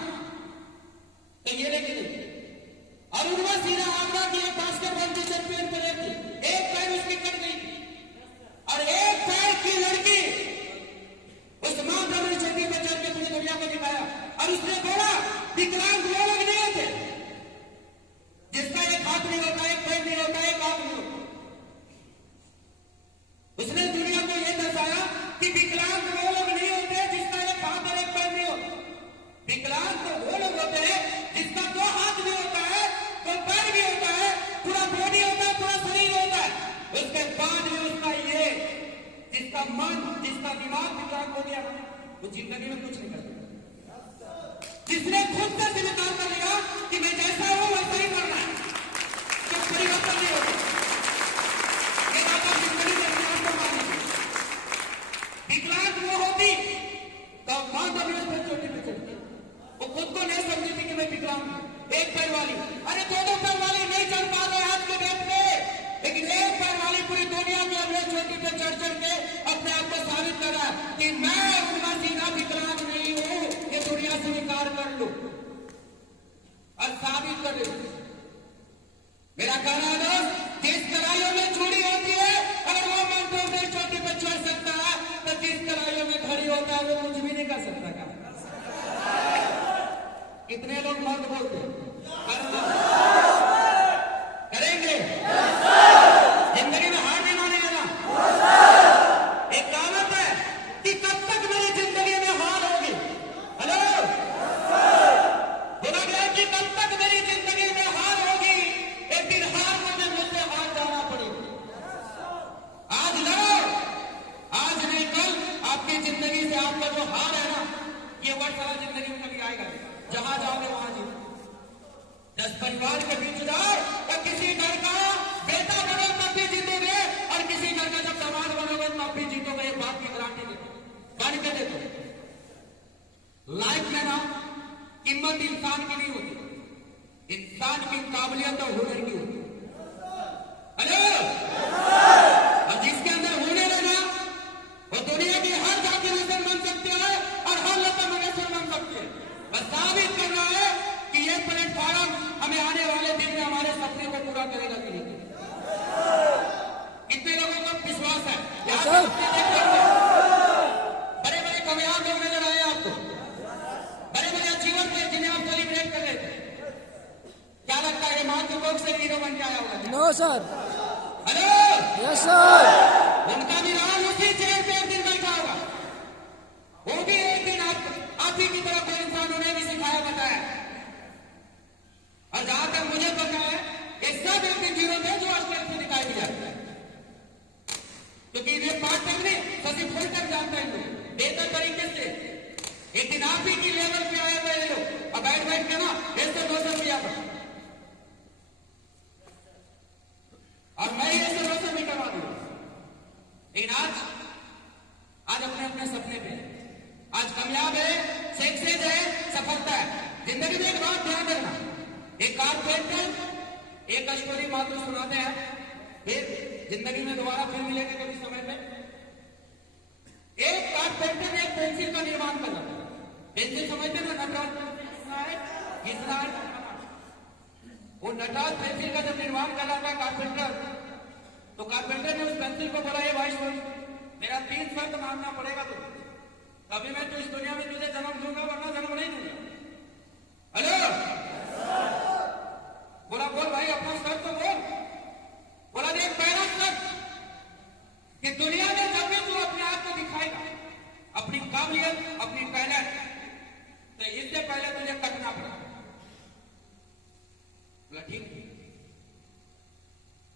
तो ये लेके गई। अरुणवा सीधा आगरा की एक बास्केटबॉल की चैंपियन प्लेयर थी, एक पैर उसकी कट गई। वो जिंदगी में कुछ नहीं कर सकता। जिसने खुद से स्वीकार कर लिया कि मैं जैसा हूं वैसा ही करना है, तो परिवर्तन नहीं होता। ये बात आप जिंदगी में अपने आप को मान लीजिए। विकलांग वो होती तो मां दबी उस पर चोटी पे चढ़ती, वो खुद को नहीं समझती थी कि मैं विकलांग हूं। एक पैर वाली, अरे दो पैर वाली नहीं चढ़ पा रहे आज के डेट में, लेकिन एक पैर वाली पूरी दुनिया में अपने चोटी पे चढ़ के अपने आप को साबित करा कि मैं उतना सीधा विकलांग नहीं हूं, ये दुनिया से स्वीकार कर लो और साबित कर दो। मेरा कहना है दोस्त, जिस कलाइयों में चूड़ी होती है, अगर वो मर्द अपने चोटी पे चढ़ सकता है, तो जिस कलाइयों में घड़ी होता है वो कुछ भी नहीं कर सकता। क्या कितने लोग मर्द बोलते करेंगे? जिंदगी में हार नहीं मानेगा ना। एक कहावत है कि कब तक मेरी जिंदगी में हार होगी। हेलो, बोला गया कि कब तक मेरी जिंदगी में हार होगी, एक दिन हार मुझे मुझसे हार जाना पड़ेगा। आज लड़ो, आज नहीं कल आपकी जिंदगी से आपका जो हार है ना, ये वर्ष सारा जिंदगी में कभी आएगा। जहां जाओगे वहां जीतो। 10 परिवार के बीच जाओ या किसी घर का बेटा बनो तब भी जीतोगे, और किसी घर का जब दामाद बनोगे तब भी जीतोगे। एक बात की गारंटी देता हूं, बन के देखो। लाइफ में ना कीमत इंसान की नहीं होती, इंसान की काबिलियत और हुनर की होती। हेलो, और जिसके अंदर हुनर है ना, वो दुनिया की हर जाति में बन सकते हैं और हर लता मंगेशकर बन सकते हैं। बस साबित करना है कि ये प्लेटफॉर्म हमें आने वाले दिन में हमारे सपने को पूरा करेगा कि नहीं। कितने लोगों को विश्वास है? बड़े बड़े कामयाब लोग नजर आए आपको, बड़े बड़े अचीवर थे जिन्हें आप सेलिब्रेट कर रहे थे। क्या लगता है मात्र लोग से हीरो बन के आया होगा? No sir. Hello, yes sir. उनका भी राज उसी चेयर पे एक दिन बैठा होगा, वो भी एक दिन आप ही की तरह कोई इंसान उन्हें भी सिखाया बताया। और जहां तक मुझे पता है, ये सब एक दिन जीरो थे जो स्टेज से दिखाई दिया, क्योंकि ये पार्ट टाइम नहीं, सभी फुल टाइम जानता है बेहतर तरीके से। एक दिन आप ही की लेवल पे आए हुए लोग अब बैठ के ना 100-200 रुपया पर, और मैं ये सब रोशन भी करवा दूंगा। लेकिन आज अपने अपने सपने पे, आज कामयाब है, सक्सेस है, सफलता है। जिंदगी में एक बात ध्यान रखना, एक कारपेंटर एक स्टोरी मात्र सुनाते हैं, फिर जिंदगी में दोबारा फिर मिलेंगे कभी समय पे। एक कारपेंटर ने एक पेंसिल का निर्माण करा। पेंसिल समझते ना, नटराज वो नटराज पेंसिल का जब निर्माण कर रहा था कारपेंटर, तो कारपेंटर ने उस पेंसिल को बोला, ये भाई मेरा 3 शर्त मानना पड़ेगा तो, कभी मैं तो इस दुनिया में तुझे जन्म दूंगा, वरना जन्म नहीं दूंगा। हेलो, बोला बोल भाई अपना शर्त तो बोल। बोला एक पहला शर्त कि दुनिया में जब भी तू अपने आप को दिखाएगा, अपनी काबिलियत, अपनी टैलेंट, तो इससे पहले तुझे कटना पड़ेगा। बोला ठीक,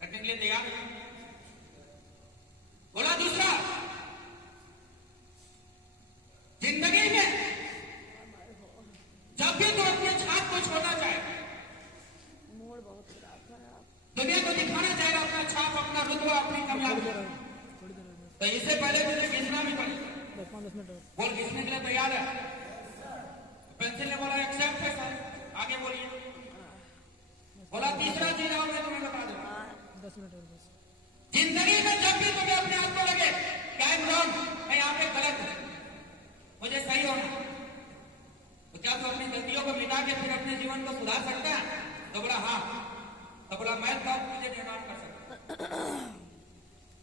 कटने के लिए तैयार। बोला दूसरा, जिंदगी में जब भी तू अपने छाप को छोड़ना चाहे, दुनिया को दिखाना चाहेगा अपना छाप, अपना रुतबा, अपनी कामयाबी, तो इससे पहले तुझे घिसना भी पड़ेगा। बोल घिसने के लिए तैयार है? पेंसिल ने बोला एक्सेप्ट है सर, आगे बोलिए। बोला तीसरा चीज आओ मैं तुम्हें बता दूं, जिंदगी में जब भी तुम्हें अपने आप को लगे क्या आई एम रॉन्ग, मैं यहाँ पे गलत है, मुझे सही होना, तो क्या तू अपनी गलतियों को मिटा के फिर अपने जीवन को सुधार सकता है? तो बोला हाँ। तो बोला मैं तब मुझे निर्माण कर सकता।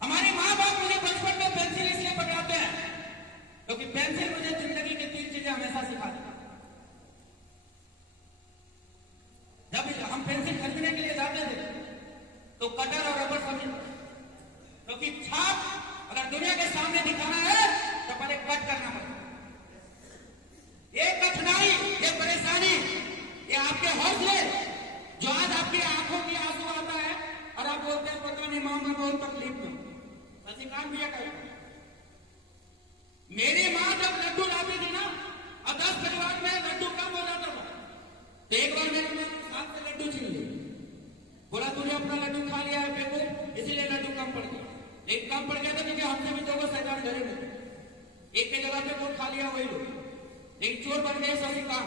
हमारे माँ बाप मुझे बचपन में पेंसिल इसलिए पकड़ाते हैं क्योंकि पेंसिल मुझे जिंदगी की 3 चीजें हमेशा सिखाती है। जब हम पेंसिल खरीदने के लिए जाते थे तो कटर और रबर समझ, क्योंकि छाप अगर दुनिया के सामने दिखाना है तो पहले कट करना पड़ेगा। ये कठिनाई, ये परेशानी, ये आपके हौसले जो आज आपकी आंखों की आंसू आता है और आप बोलते हैं पता नहीं मां मैं बहुत तकलीफ में। शशिकांत भैया कहा मेरी मां जब लड्डू लाती थी बोला तूने अपना लड्डू खा लिया है बेवकूफ, इसीलिए लड्डू कम पड़ गया। एक कम पड़ गया था क्योंकि हमसे भी 2 शैतान घरे में थे। एक के जगह पे तो खा लिया वही लोग, एक चोर बन गए सभी काम।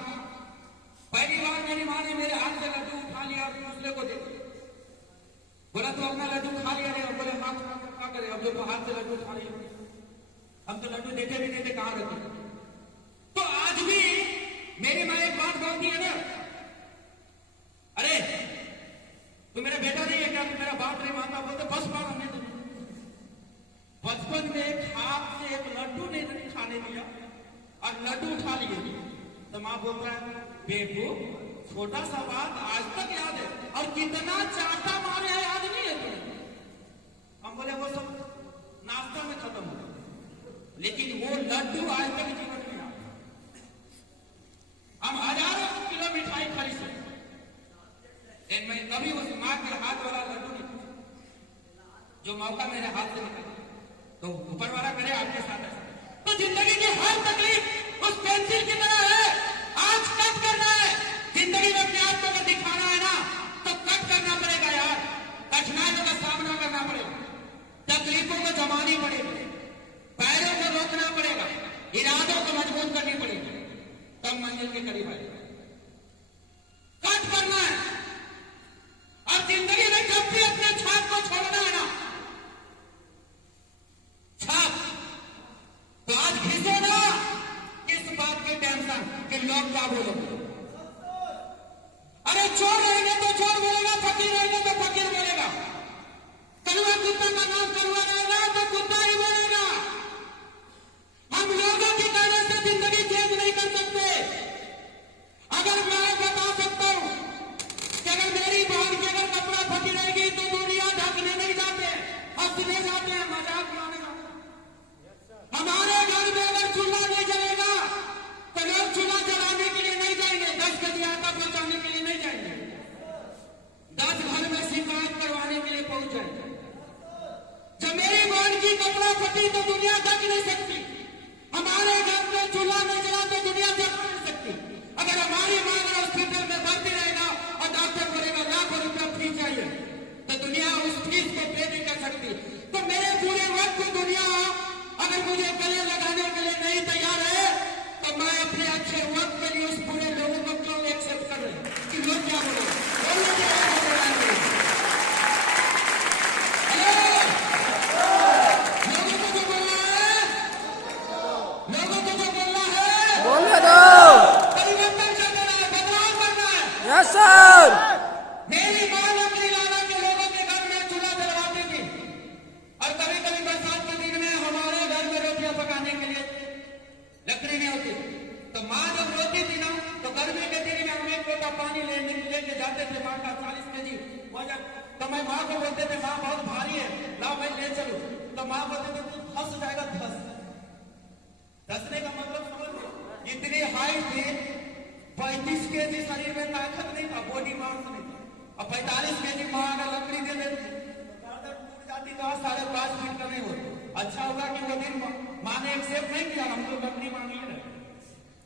पहली बार मेरी माँ ने मेरे हाथ से लड्डू उठा लिया और दूसरे को दे दिया। बोला तू अपना लड्डू खा लिया रे। बोले हाँ क्या करे, अब जो हाथ से लड्डू खा लिया, हम तो लड्डू देखे भी नहीं थे, कहाँ रखे। तो आज भी मेरी माँ एक बात बोलती है ना, अरे तू मेरा बेटा नहीं है क्या, तू मेरा बाप नहीं मानता। बोलते बस बात हमने तुम्हें बचपन में एक हाथ से एक लड्डू नहीं खाने दिया और लड्डू उठा लिए। तो माँ बोल रहा है बेवकूफ, छोटा सा बात आज तक याद है, और कितना चाटा मारे है याद नहीं है तुम्हें। हम बोले वो सब नाश्ता में खत्म हो गया, लेकिन वो लड्डू आज तक जीवन में याद। हम हजारों किलो मिठाई खरीद सकते, मैं कभी उस माँ के हाथ वाला लड्डू नहीं खाया। जो मौका मेरे हाथ से निकला तो ऊपर वाला करे आपके साथ ऐसा। तो जिंदगी की हर तकलीफ उस पेंसिल की तरह है, आज कट करना है। जिंदगी में अपने आप को अगर दिखाना है ना तो कट करना पड़ेगा यार, कठिनाइयों का सामना करना पड़ेगा, तकलीफों को जमानी पड़ेगी, पैरों को रोकना पड़ेगा, इरादों को मजबूत करनी पड़ेगी, तब मंजिल के करीब आएगा। कट करना है और जिंदगी में जब भी अपने छाप को छोड़ना है ना, छाप तो आज घिसो ना इस बात की टेंशन कि लोग क्या बोलेंगे। अरे चोर रहेंगे तो चोर बोलेगा, फकीर रहेंगे तो फकीर बोलेगा, कलुआ कुत्ता का नाम कलुआ रहेगा तो कुत्ता ही बोलेगा। हम लोगों की कहने से जिंदगी चेंज नहीं कर सकते। अगर मैं बता सकता हूं कि अगर मेरी बहन की अगर कपड़ा फटी रहेगी तो दुनिया ढकने नहीं जाते, हंसने जाते हैं, मजाक उड़ाने जाते हैं। हमारे घर में अगर चूल्हा नहीं जलेगा तो लोग चूल्हा जलाने के लिए नहीं जाएंगे, 10 केजी आटा पहुंचाने के लिए नहीं जाएंगे, 10 घर में शिकायत करवाने के लिए पहुंच जाएंगे। जब मेरी बहन की कपड़ा फटी तो दुनिया ढक नहीं सकती, हमारे घर में चूल्हा नहीं जला तो दुनिया ढक नहीं सकती। अगर हमारी मां हॉस्पिटल में भर्ती रहेगा और डॉक्टर बोलेगा लाखों रुपया फीस चाहिए तो दुनिया उस फीस को पे नहीं कर सकती। तो मेरे पूरे वक्त को दुनिया अगर मुझे गले लगाने के लिए नहीं तैयार है तो मैं अपने अच्छे वक्त के लिए उस पूरे लोगों को क्यों एक्सेप्ट कर रहे हैं कि लोग क्या बोले। लोगों को जो बोलना है, लोगों को जो बोलना है बोलने दो। परिवर्तन करना है, बदलाव करना है। Yes sir. मेरी मां लकड़ी लाना के लोगों के घर में चूल्हा जलवाती थी और कभी कभी बरसात के दिन में हमारे घर में रोटियां पकाने के लिए लकड़ी नहीं होती। तो माँ जब रोती थी ना तो गर्मी के दिन में हम एक लोटा पानी लेके जाते थे, माँ का 40 केजी वजन। तो मैं माँ को बोलते थे माँ बहुत भारी है, लाओ मैं ले चलूं। तो माँ बोलते थे तू फंस जाएगा, धंसने का मतलब समझ लो। इतनी हाइट थी, 35 केजी शरीर में ताकत नहीं था, बॉडी मास नहीं था, और 45 केजी माँ अगर लकड़ी दे देती टूट जाती तो 5.5 फीट का नहीं होती। अच्छा होगा कि वो दिन माँ ने एक्सेप्ट नहीं किया, हम तो लकड़ी मांग ले रहे।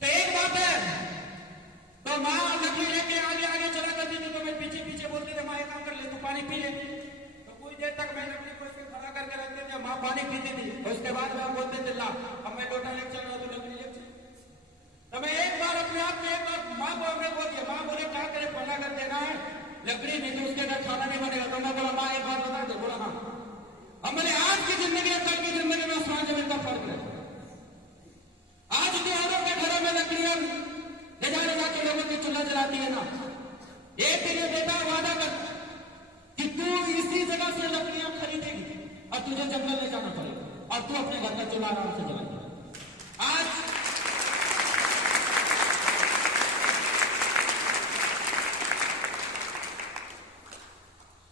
तो एक बात है, तो माँ लकड़ी लेके आगे आगे चला करती थी तो मैं पीछे पीछे बोलते थे माँ एक काम कर ले, तू पानी पी ले। तो कुछ देर तक मैं लकड़ी को खड़ा करके रखते थे, माँ पानी पीती थी। उसके बाद मैं बोलते थे ला अब मैं लोटा लेके चल रहा, तो लकड़ी लेके। तो मैं एक बार अपने आप में एक बार माँ को हमने बोल दिया, माँ बोले क्या करे, पढ़ा कर देना है लकड़ी नहीं तो उसके घर खाना नहीं बनेगा। तो मैं बोला माँ एक बार बता दो। बोला हाँ। हम बोले आज की जिंदगी और कल की जिंदगी में आसमान जमीन का फर्क है। आज त्योहारों के घरों में लकड़ियां ले जा के लोगों की चूल्हा जलाती है ना, एक दिन ये बेटा वादा कर कि तू इसी जगह से लकड़ियां खरीदेगी और तुझे जंगल ले जाना पड़ेगा और तू अपने घर का चूल्हा आराम से जलाएगी। आज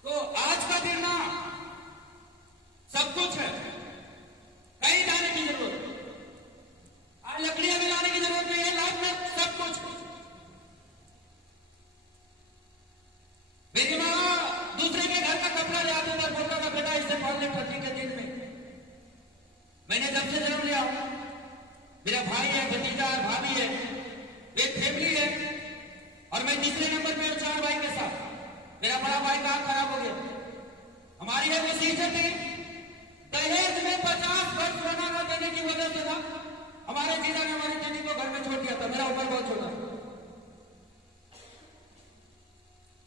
तो आज का दिन ना सब कुछ है, कहीं जाने की जरूरत नहीं, आज लकड़ियां भी लाने की जरूरत नहीं है, लाइफ में सब कुछ। मेरी माँ दूसरे के घर का कपड़ा ले आते थे, बोलता था बेटा इससे पहले ठंडी के दिन में मैंने जब से जन्म लिया ये वसीयत थी दहेज में 50 वर्ष सोना न देने की वजह से ना हमारे जीजा ने हमारी दीदी को घर में छोड़ दिया था। मेरा उम्र बहुत छोटा,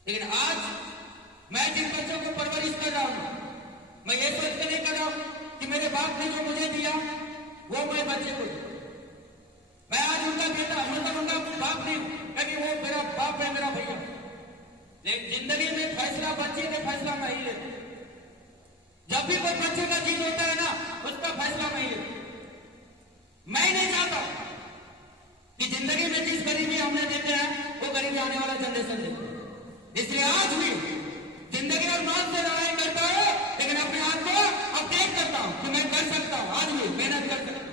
लेकिन आज मैं जिन बच्चों को परवरिश कर रहा हूं, मैं ये सोच कर नहीं कर रहा हूं कि मेरे बाप ने जो मुझे दिया वो मैं बच्चे को दूं। मैं आज उनका बेटा, मतलब उनका बाप नहीं, कभी वो मेरा बाप है, मेरा भैया। लेकिन जिंदगी में फैसला बच्चे के फैसला मैं ही लेता। जब भी कोई बच्चे का जीत होता है ना, उसका फैसला मैं ही लेता। मैं नहीं चाहता कि जिंदगी में जिस गरीबी हमने देखे हैं वो गरीबी आने वाला जनरेशन दे। इसलिए आज भी जिंदगी और मौत से लड़ाई करता है, लेकिन अपने आप को अपडेट करता हूं कि मैं कर सकता हूं। आज भी मेहनत कर सकता हूं।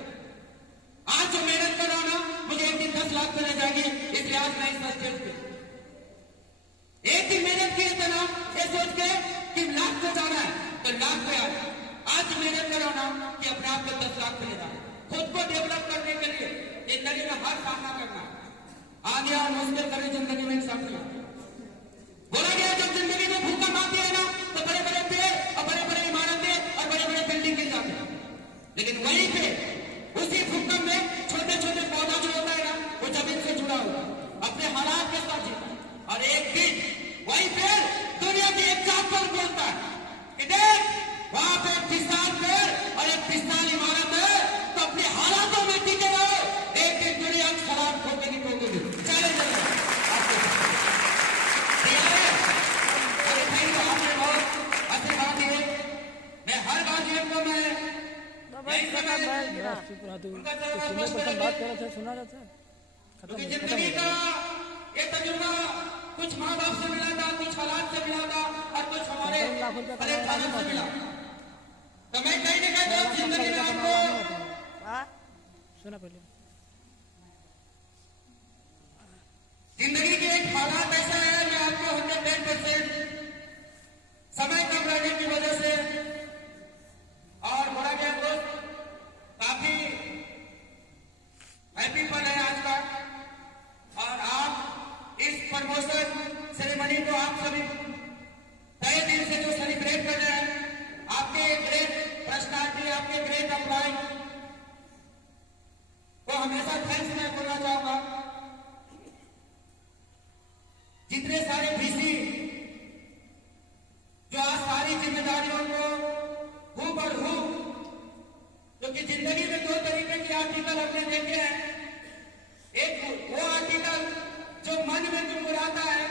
आज जो मेहनत कर रहा हूं ना, मुझे एक दिन 10 लाख मिल जाएगी। इसलिए आज मैं इस स्टेज पे एक दिन मेहनत किए थे ना, ये सोच के कि लाख को जाना है तो लाख पे आज मेहनत कर रहा हूं ना कि अपने आप को 10 लाख मिलेगा। खुद को डेवलप करने के लिए जिंदगी में हर सामना करना है। आगे और मुश्किल करे जिंदगी में एक सामना बोला गया। जब जिंदगी में भूकंप आती है ना, तो बड़े बड़े पेड़ और बड़े बड़े इमारतें और बड़े बड़े बिल्डिंग गिर जाते हैं, लेकिन वहीं पे उसी भूकंप में छोटे छोटे पौधा जो होता है ना, वो जमीन से जुड़ा हुआ अपने हालात के साथ जीता। और एक दिन वहीं पेड़ दुनिया की एक जात पर बोलता है कि देख वहां पे 30 साल पेड़ और एक 30 साल इमारत है, तो अपने हालातों में टिके रहो। एक दिन दुनिया खराब ठोकेगी ठोकेगी। चले आपने बहुत अच्छे बात दिए। मैं हर गार्जियन को मैं सुना जाता है। क्योंकि जिंदगी का ये तजुर्बा कुछ माँ बाप से मिला था, कुछ हालात से मिला था और कुछ हमारे परेशानियों से मिला। तो मैं कहीं ना कहीं जिंदगी में आपको सुना पहले जिंदगी के एक हालात ऐसा है कि आपको 110% समय कम रहने की वजह से और बड़ा गया दोस्त काफी हैप्पी पल है आज का। और आप इस प्रमोशन सेरेमनी को आप सभी तय दिल से जो सेलिब्रेट कर रहे हैं, आपके ग्रेट पर्सनालिटी, आपके ग्रेट अप्लाई को हमेशा थैंक्स मैं बोलना चाहूंगा। जितने सारे VC जो आज सारी जिम्मेदारियों को हूबहू, क्योंकि जिंदगी में 2 तरीके के आर्टिकल हमने देखे हैं। एक वो आर्टिकल जो मन में गुनगुनाता है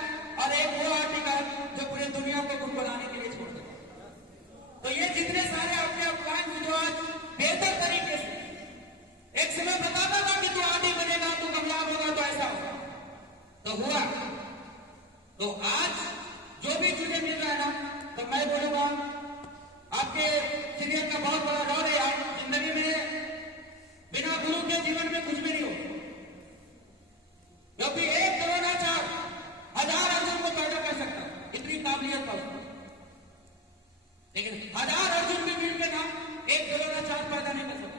और एक वो आर्टिकल जो पूरी दुनिया को गुनगुनाने के लिए छोड़ देता है। तो ये जितने सारे अपने अपलाइन जो आज बेहतर तरीके से एक समय बताता था कि तू आदि बनेगा, तू कामयाब होगा, तो ऐसा होगा, तो हुआ। तो आज जो भी चीजें मिल रहा है ना, तो मैं बोलूंगा आपके सीनियर का बहुत बड़ा रोल है यार। जिंदगी में बिना गुरु के जीवन में कुछ भी नहीं हो, क्योंकि एक द्रोणाचार्य 1000 अर्जुन को पैदा कर सकता है, इतनी काबिलियत का उसको। लेकिन 1000 अर्जुन भी मिलकर ना एक द्रोणाचार्य पैदा नहीं कर सकता।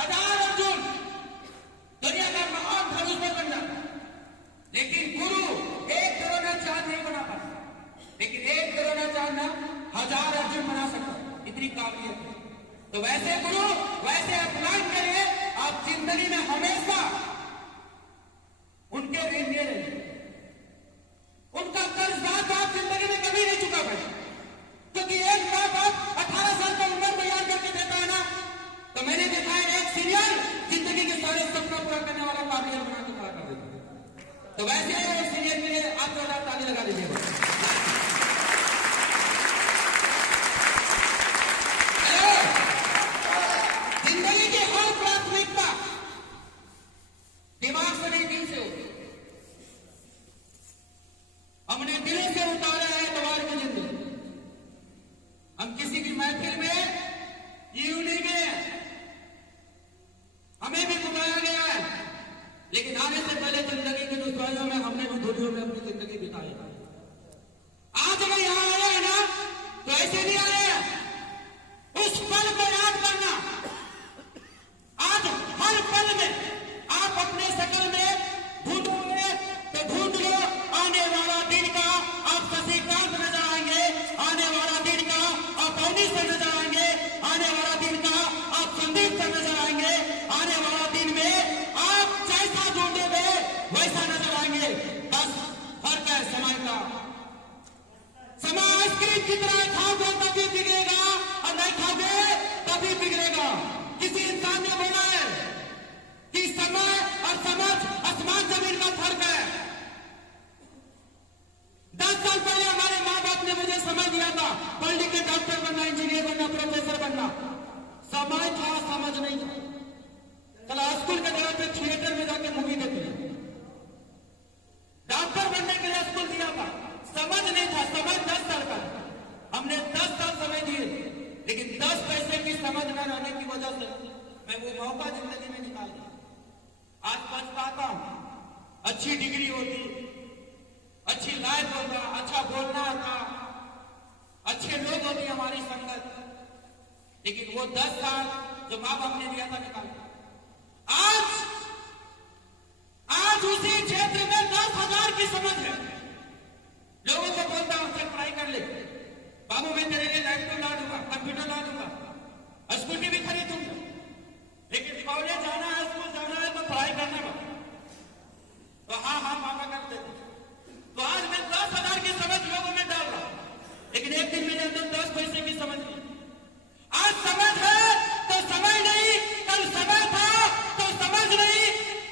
1000 अर्जुन दुनिया का महान धनुष बन जाता, लेकिन गुरु एक द्रोणाचार्य नहीं बना पाता। लेकिन एक द्रोणाचार्य ना 1000 अर्जुन बना सकता, इतनी काबिलियत है। तो वैसे गुरु, वैसे अपमान करिए आप जिंदगी में हमेशा उनके ऋण ले रहे, उनका कर्जदार आप जिंदगी में कभी नहीं चुका पाए। क्योंकि एक माँ बाप 18 साल का उम्र तैयार करके देता है ना, तो मैंने देखा है एक सीनियर जिंदगी के सारे सपना पूरा करने वाला काबिल बना के खड़ा कर देता। तो वैसे एक सीनियर के लिए आप 2 ताली लगा दीजिएगा। जिंदगी की हर प्राथमिकता दिमाग से नहीं दिल से होती। की तरह खाओगे तभी बिगड़ेगा और नहीं खाओगे तभी बिगड़ेगा। किसी इंसान ने बोला है कि समय और समझ आसमान जमीन का फर्क है। 10 साल पहले हमारे माँ बाप ने मुझे समय दिया था पढ़ लिख के डॉक्टर बनना, इंजीनियर बनना, प्रोफेसर बनना। समय था, समझ नहीं था। चला स्कूल के जगह पे थिएटर में जाके मूवी देखते हैं। डॉक्टर बनने के लिए स्कूल दिया था, समझ नहीं था। समय 10 साल का, हमने 10 साल समय दिए, लेकिन 10 पैसे की समझ न रहने की वजह से मैं वो मौका जिंदगी में निकाल दिया। आज पछताता हूं। अच्छी डिग्री होती, अच्छी लाइफ होता, अच्छा बोलना आता, अच्छे लोग होती हमारी संगत, लेकिन वो 10 साल जो माँ बाप ने दिया था निकाल। आज उसी क्षेत्र में 10,000 की समझ है। लोगों को बोलता हूं चल पढ़ाई कर ले बाबू, मैं तेरे लिए लैपटॉप ला दूंगा, कंप्यूटर ला दूंगा, स्कूटी भी खरीदूंगा, लेकिन कॉलेज जाना है, स्कूल जाना है तो पढ़ाई करना है। तो हाँ हाँ पापा करते थे। तो आज मैं 10,000 की समझ लोगों में डाल रहा हूं, लेकिन एक दिन मेरे अंदर 10 पैसे की समझ नहीं। आज समझ है तो समय नहीं, कल समय था तो समझ नहीं।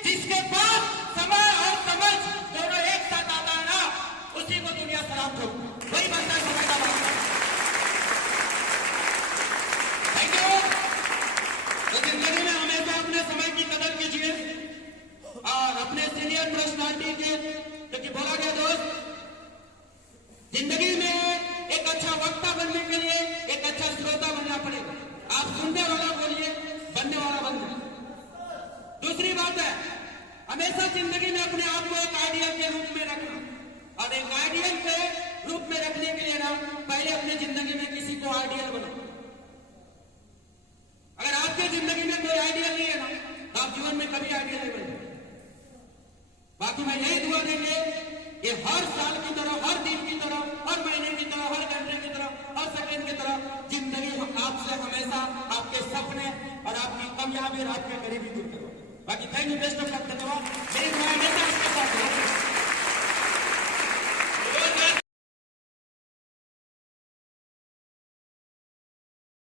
जिसके पास समय और समझ दोनों एक साथ आता है ना, उसी को दुनिया सलाम दो, वही बनता है समय का बात। Thank you. तो जिंदगी में हमेशा अपने समय की कदर कीजिए और अपने सीनियर पर्सनालिटी के, क्योंकि बोला गया दोस्त, जिंदगी में एक अच्छा वक्ता बनने के लिए एक अच्छा श्रोता बनना पड़ेगा। आप सुनने वाला बोलिए, बनने वाला बन जाए। दूसरी बात है, हमेशा जिंदगी में अपने आप को एक आइडियल के रूप में रखना, और एक आइडियल के रूप में रखने के लिए ना पहले अपने जिंदगी में किसी को आइडियल बनाओ। अगर आपकी जिंदगी में कोई आइडियल नहीं है ना, तो आप जीवन में कभी आइडियल नहीं बनेंगे। बाकी मैं यही दुआ देंगे कि हर साल की तरह, हर दिन की तरह, हर महीने की तरह, हर घंटे की तरह, हर सेकंड की तरह जिंदगी आपसे हमेशा आपके सपने और आपकी कामयाबी और आपके गरीबी दूर करो। बाकी thank you, best of luck, धन्यवाद।